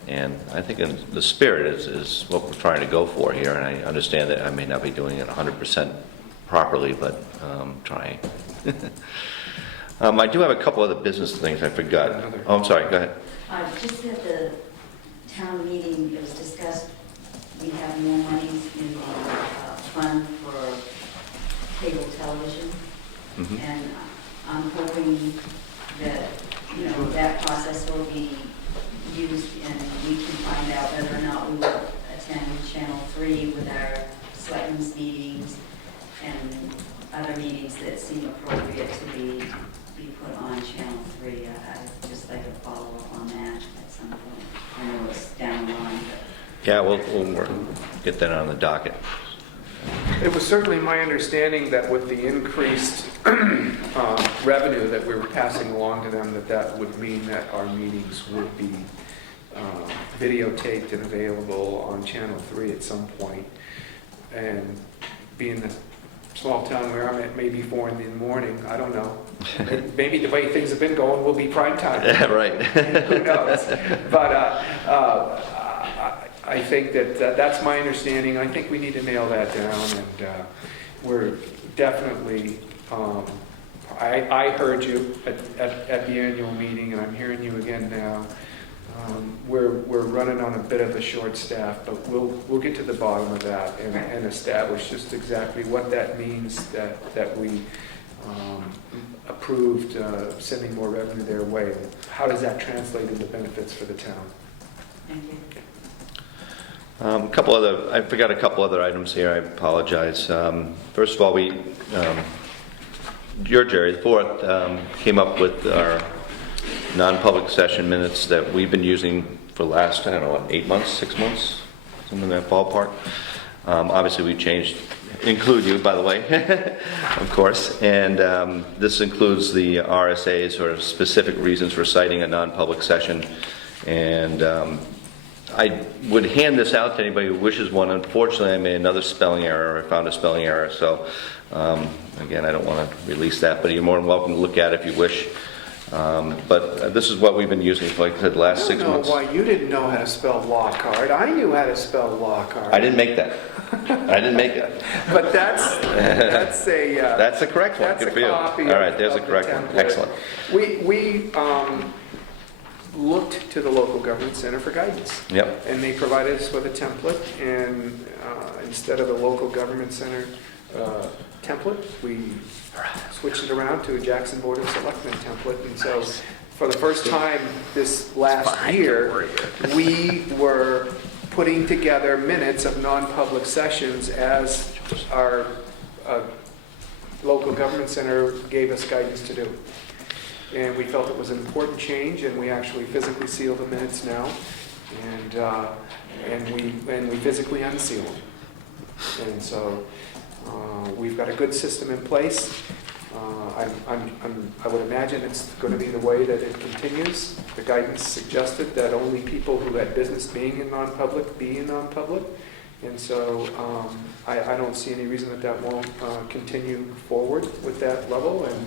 And I think in the spirit is what we're trying to go for here. And I understand that I may not be doing it 100% properly, but trying. I do have a couple other business things I forgot. Oh, I'm sorry, go ahead. Just at the town meeting, it was discussed, we have more monies in the fund for cable television. Mm-hmm. And I'm hoping that, that process will be used and we can find out whether or not we will attend Channel 3 with our selectmen's meetings and other meetings that seem appropriate to be put on Channel 3. I'd just like to follow up on that at some point. I know it's down the line, but... Yeah, we'll get that on the docket. It was certainly my understanding that with the increased revenue that we were passing along to them, that would mean that our meetings would be videotaped and available on Channel 3 at some point. And being the small town where I'm at, maybe 4 in the morning, I don't know. Maybe the way things have been going will be prime time. Yeah, right. Who knows? But I think that's my understanding. I think we need to nail that down, and we're definitely, I heard you at the annual meeting, and I'm hearing you again now. We're running on a bit of a short staff, but we'll get to the bottom of that and establish just exactly what that means that we approved sending more revenue their way. How does that translate into benefits for the town? Thank you. I forgot a couple other items here. I apologize. First of all, Jerry, the 4th, came up with our non-public session minutes that we've been using for the last, 8 months, 6 months, something in that ballpark. Obviously, we changed, include you, by the way, of course. And this includes the RSAs, or specific reasons for citing a non-public session. And I would hand this out to anybody who wishes one. Unfortunately, I made another spelling error. I found a spelling error. So, again, I don't want to release that, but you're more than welcome to look at it if you wish. But this is what we've been using for, like I said, the last 6 months. I don't know why you didn't know how to spell Lockhart. I knew how to spell Lockhart. I didn't make that. But that's a... that's the correct one. That's Good a for you. copy All right, there's a correct one. Excellent. We looked to the local government center for guidance. Yep. And they provided us with a template, and instead of the local government center template, we switched it around to a Jackson Board of Selectmen template. And so for the first time this last year, we were putting together minutes of non-public sessions as our local government center gave us guidance to do. And we felt it was an important change, and we actually physically seal the minutes now, and we physically unseal them. And so we've got a good system in place. I would imagine it's going to be the way that it continues. The guidance suggested that only people who had business being in non-public be in non-public. And so I don't see any reason that won't continue forward with that level. And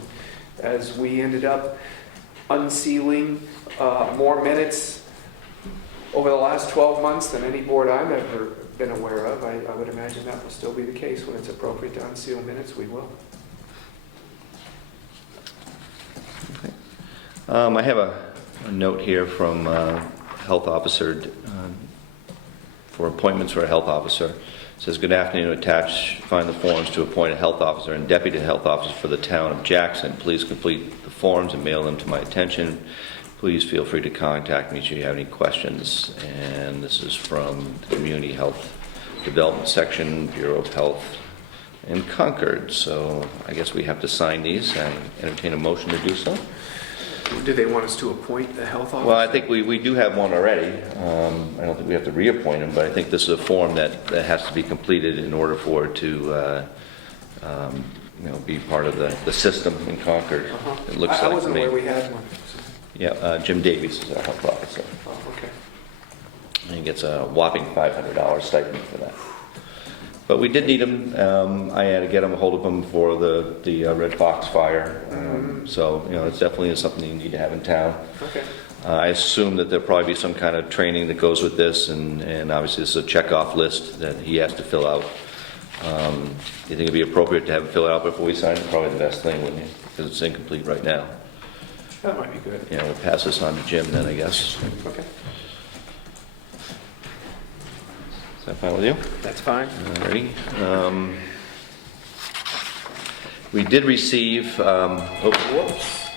as we ended up unsealing more minutes over the last 12 months than any board I've ever been aware of, I would imagine that will still be the case. When it's appropriate to unseal minutes, we will. Okay. I have a note here from health officer for appointments for a health officer. It says, good afternoon, attach, find the forms to appoint a health officer and deputy health officer for the town of Jackson. Please complete the forms and mail them to my attention. Please feel free to contact me should you have any questions. And this is from the Community Health Development Section, Bureau of Health in Concord. So I guess we have to sign these and entertain a motion to do so. Do they want us to appoint a health officer? Well, I think we do have one already. I don't think we have to reappoint him, but I think this is a form that has to be completed in order for it to be part of the system in Concord. It looks I like wasn't to me. aware we had one. Yeah, Jim Davies is our health officer. Oh, okay. And he gets a whopping $500 stipend for that. But we did need him. I had to get him a hold of him for the Red Fox fire. So, it's definitely something you need to have in town. Okay. I assume that there'll probably be some kind of training that goes with this, and obviously this is a checkoff list that he has to fill out. You think it'd be appropriate to have him fill it out before we sign it? Probably the best thing, wouldn't you? Because it's incomplete right now. That might be good. Yeah, we'll pass this on to Jim then, I guess. Okay. Is that fine with you? That's fine. Alrighty. We did receive, monies,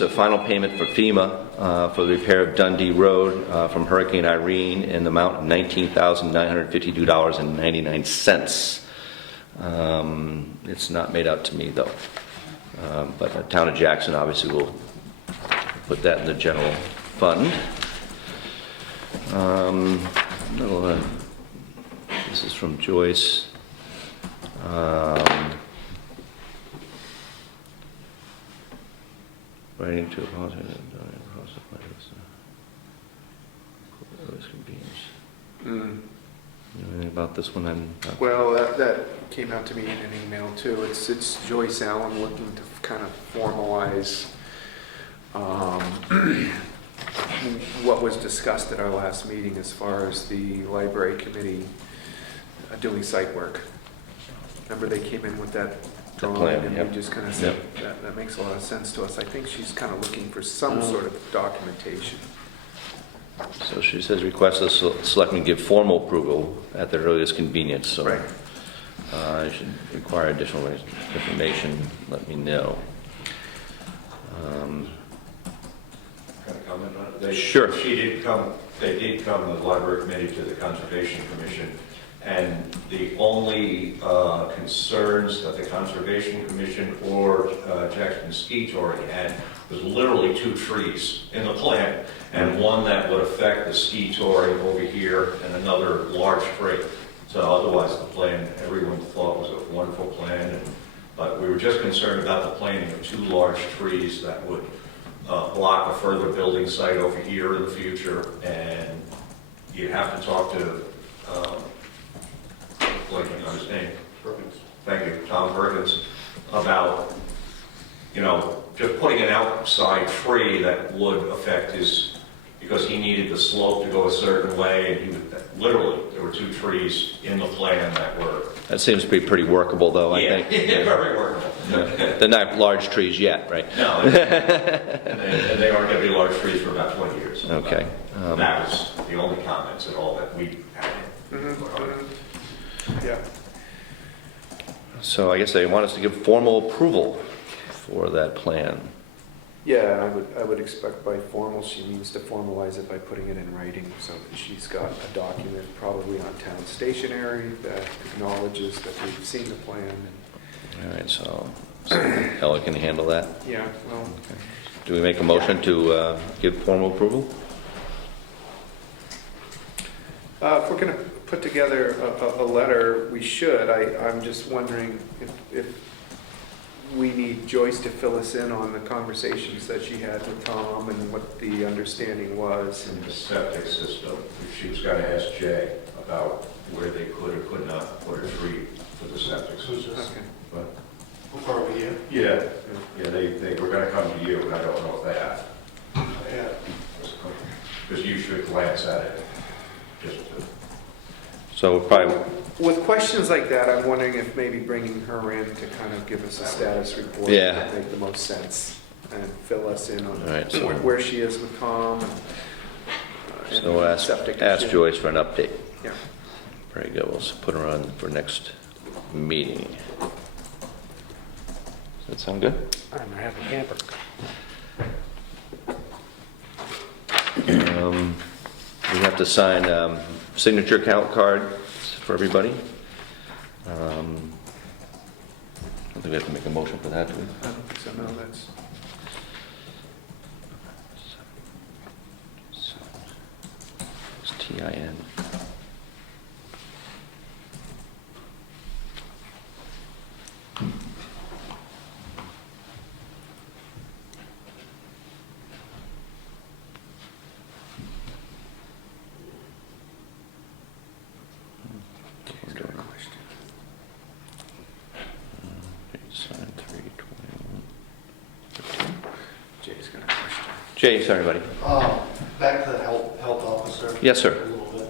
a final payment for FEMA for the repair of Dundee Road from Hurricane Irene in the amount of $19,952.99. It's not made out to me though. But the town of Jackson obviously will put that in the general fund. This is from Joyce. Writing to apologize. You know anything about this one? Well, that came out to me in an email too. It's Joyce Allen looking to kind of formalize what was discussed at our last meeting as far as the library committee doing site work. Remember they came in with that drawing plan, and yep. we just kind of said that makes a lot of sense to us. I think she's kind of looking for some sort of documentation. So she says request the selectmen give formal approval at their earliest convenience. So Right. I should require additional information. Let me know. Can I comment on it? Sure. They did come, the library committee to the Conservation Commission, and the only concerns that the Conservation Commission or Jackson Ski Touring had was literally 2 trees in the plan, and one that would affect the ski touring over here and another large tree. So otherwise the plan, everyone thought was a wonderful plan, but we were just concerned about the planting of 2 large trees that would block a further building site over here in the future, and you have to talk to, blanking on his name. Perkins. Thank you, Tom Perkins, about, just putting an outside tree that would affect his, because he needed the slope to go a certain way, and he would, literally, there were 2 trees in the plan that were. That seems to be pretty workable though, I think. Yeah, very workable. They're not large trees yet, right? No, and they aren't going to be large trees for about 20 years. Okay. That was the only comments at all that we had. Yeah. So I guess they want us to give formal approval for that plan. Yeah, I would expect by formal, she means to formalize it by putting it in writing so that she's got a document probably on town stationery that acknowledges that we've seen the plan. All right, so Ella can handle that. Yeah, well, Do we make a motion to give formal approval? if we're going to put together a letter, we should. I'm just wondering if we need Joyce to fill us in on the conversations that she had with Tom and what the understanding was. In the septic system, she was going to ask Jay about where they could or could not put a tree for the septic system. Okay. But, How far are we in? yeah, they were going to come to you, and I don't know if they have. Yeah. Because you should glance at it. Just to, So probably, With questions like that, I'm wondering if maybe bringing her in to kind of give us a status report Yeah. would make the most sense. and fill us in on All right, so- where she is with Tom. And So we'll ask septic issue. Joyce for an update. Yeah. Very good, we'll put her on for next meeting. Does that sound good? I'm gonna have a camper. We have to sign signature count card for everybody. I don't think we have to make a motion for that, do we? I don't think so, no, that's, It's TIN. Sign 3/21/13. Jay's got a question. Jay, sorry, buddy. Back to the health officer. Yes, sir. A little bit.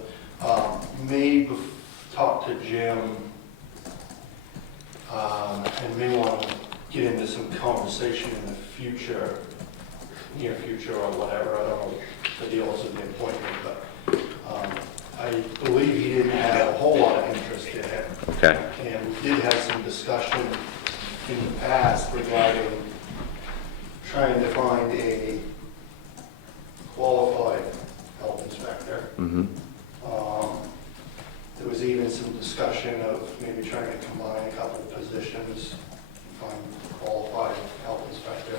May talk to Jim, and may want to get into some conversation in the future, near future or whatever. I don't know the deal is with the appointment, but I believe he didn't have a whole lot of interest in it. Okay. And we did have some discussion in the past regarding trying to find a qualified health inspector. Mm-hmm. There was even some discussion of maybe trying to combine a couple of positions, find a qualified health inspector.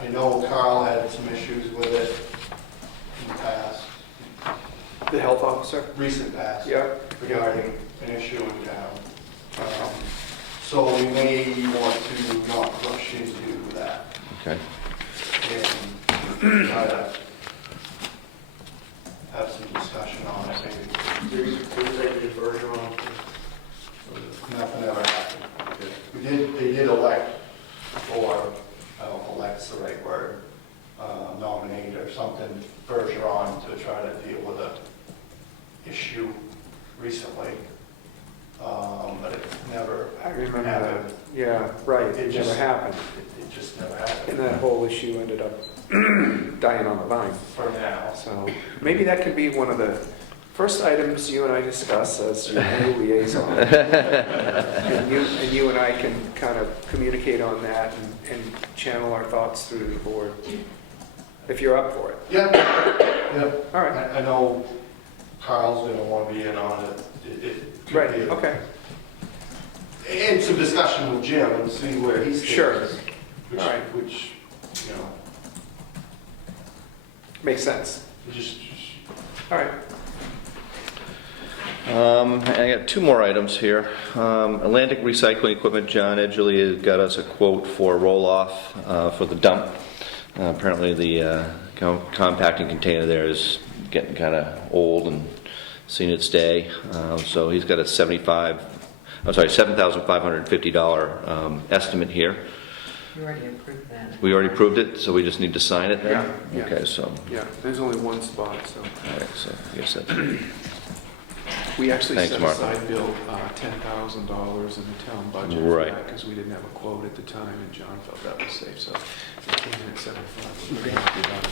I know Carl had some issues with it in the past, The health officer? recent past. Yeah. Regarding an issue in town. So we may want to not rush into that Okay. and try to have some discussion on it, maybe. Nothing ever happened. They did elect, or, I don't know, elect's the right word, nominate or something, Bergeron to try to deal with a issue recently. But it never I remember that. happened. Yeah, right, It it never just- happened. It just never happened. And that whole issue ended up dying on the vine. For now. So maybe that could be one of the first items you and I discuss as your new liaison. And you and I can kind of communicate on that and channel our thoughts through the board, if you're up for it. Yeah, yeah. All right. I know Carl's gonna want to be in on it. It could Right, be a- okay. And some discussion with Jim and see where he's. Sure. Which, All right. which, you know, Makes sense. just, All right. I got two more items here. Atlantic Recycling Equipment, John Edgley has got us a quote for roll-off for the dump. Apparently the compacting container there is getting kind of old and seen its day. So he's got a $7,550 estimate here. You already approved that. We already approved it, so we just need to sign it then? Yeah. Okay, so, Yeah, there's only one spot, so. all right, so I guess that's, We actually Thanks, set Mark. aside, Bill, $10,000 in the town budget for Right. that, because we didn't have a quote at the time, and John felt that was safe, so it came in at 75. We're pretty happy about it.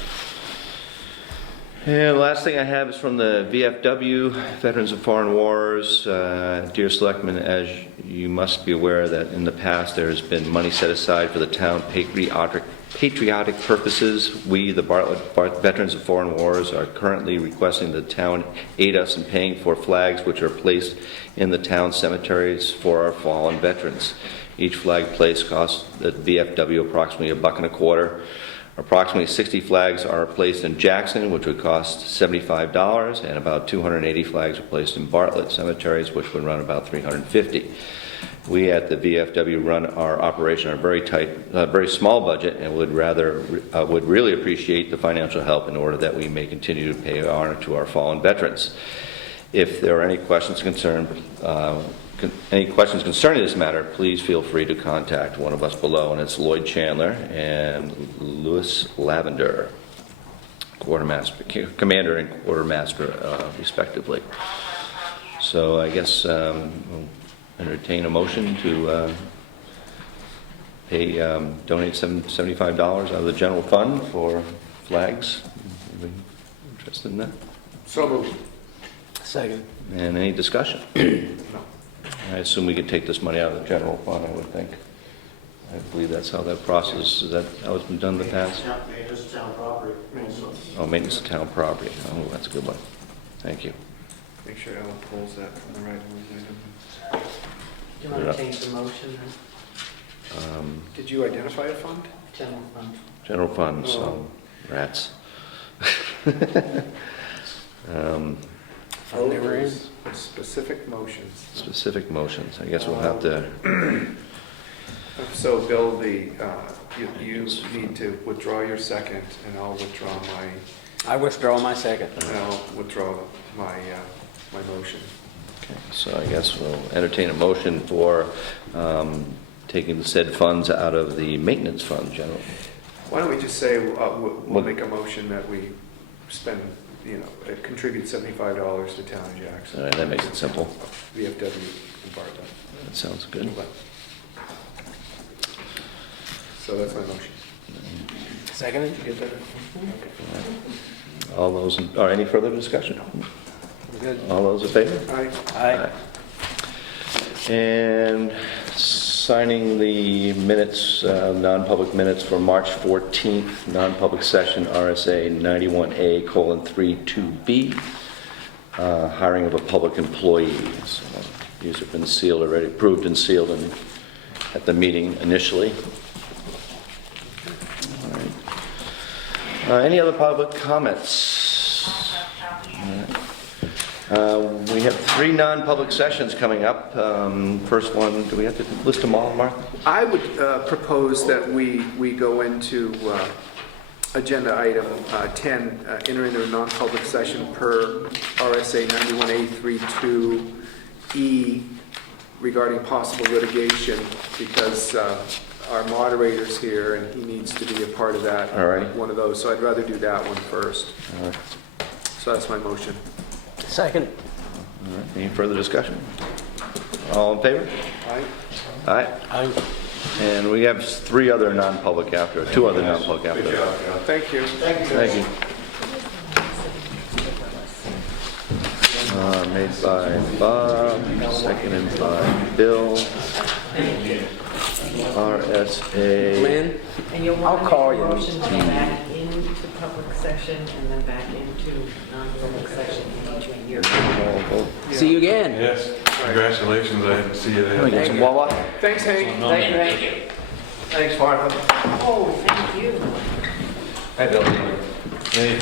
And the last thing I have is from the VFW, Veterans of Foreign Wars. Dear Selectmen, as you must be aware that in the past there has been money set aside for the town patriotic purposes. We, the Bartlett Veterans of Foreign Wars, are currently requesting the town aid us in paying for flags which are placed in the town cemeteries for our fallen veterans. Each flag placed costs the VFW approximately $1.25. Approximately 60 flags are placed in Jackson, which would cost $75, and about 280 flags are placed in Bartlett cemeteries, which would run about $350. We at the VFW run our operation on a very small budget, and would really appreciate the financial help in order that we may continue to pay honor to our fallen veterans. If there are any questions concerning this matter, please feel free to contact one of us below, and it's Lloyd Chandler and Louis Lavender, commander and quartermaster, respectively. So I guess we'll entertain a motion to donate $75 out of the general fund for flags. Anybody interested in that? So moved. Second. And any discussion? No. I assume we could take this money out of the general fund, I would think. I believe that's how that process, is that how it's been done in the past? Yeah, maintenance of town property also. Oh, maintenance of town property. Oh, that's a good one. Thank you. Make sure Ellen pulls that from the right one. Do you want to change the motion then? Did you identify a fund? General fund. General fund, so, Oh. rats. Fund they were in? Specific motions. Specific motions. I guess we'll have to, So Bill, you need to withdraw your second, and I'll withdraw I withdraw my second. my motion. so I guess we'll entertain a motion for taking the said funds out of the maintenance fund, general. Why don't we just say, we'll make a motion that we spend, contribute $75 to Town of Jackson. All right, that makes it simple. VFW and Bartlett. That sounds good. So that's my motion. Second? You get that? All those, or any further discussion? Good. All those in favor? Aye. Aye. And signing the minutes, non-public minutes for March 14th, non-public session, RSA 91A:32B, hiring of a public employee. So these have been sealed already, approved and sealed at the meeting initially. All right. Any other public comments? All right. We have 3 non-public sessions coming up. First one, do we have to list them all, Martha? I would propose that we go into agenda item 10, enter into a non-public session per RSA 91A:32E regarding possible litigation, because our moderator's here and he needs to be a part of that. All right. One of those, so I'd rather do that one first. All right. So that's my motion. Second. All right. Any further discussion? All in favor? Aye. Aye. Aye. And we have 3 other non-public after, 2 other non-public after. Good job, John. Thank you. Thank you. Made by Bob, seconded by Bill. RSA. Lynn? And you'll I'll want to call make a you. motion to go back into public section and then back into non-public section in between your. See you again. Yes, congratulations, I didn't see you Let me there. get some Wawa. Thanks, Hank. Thank you. Thanks, Martha. Oh, thank you. Hi, Bill. Hey,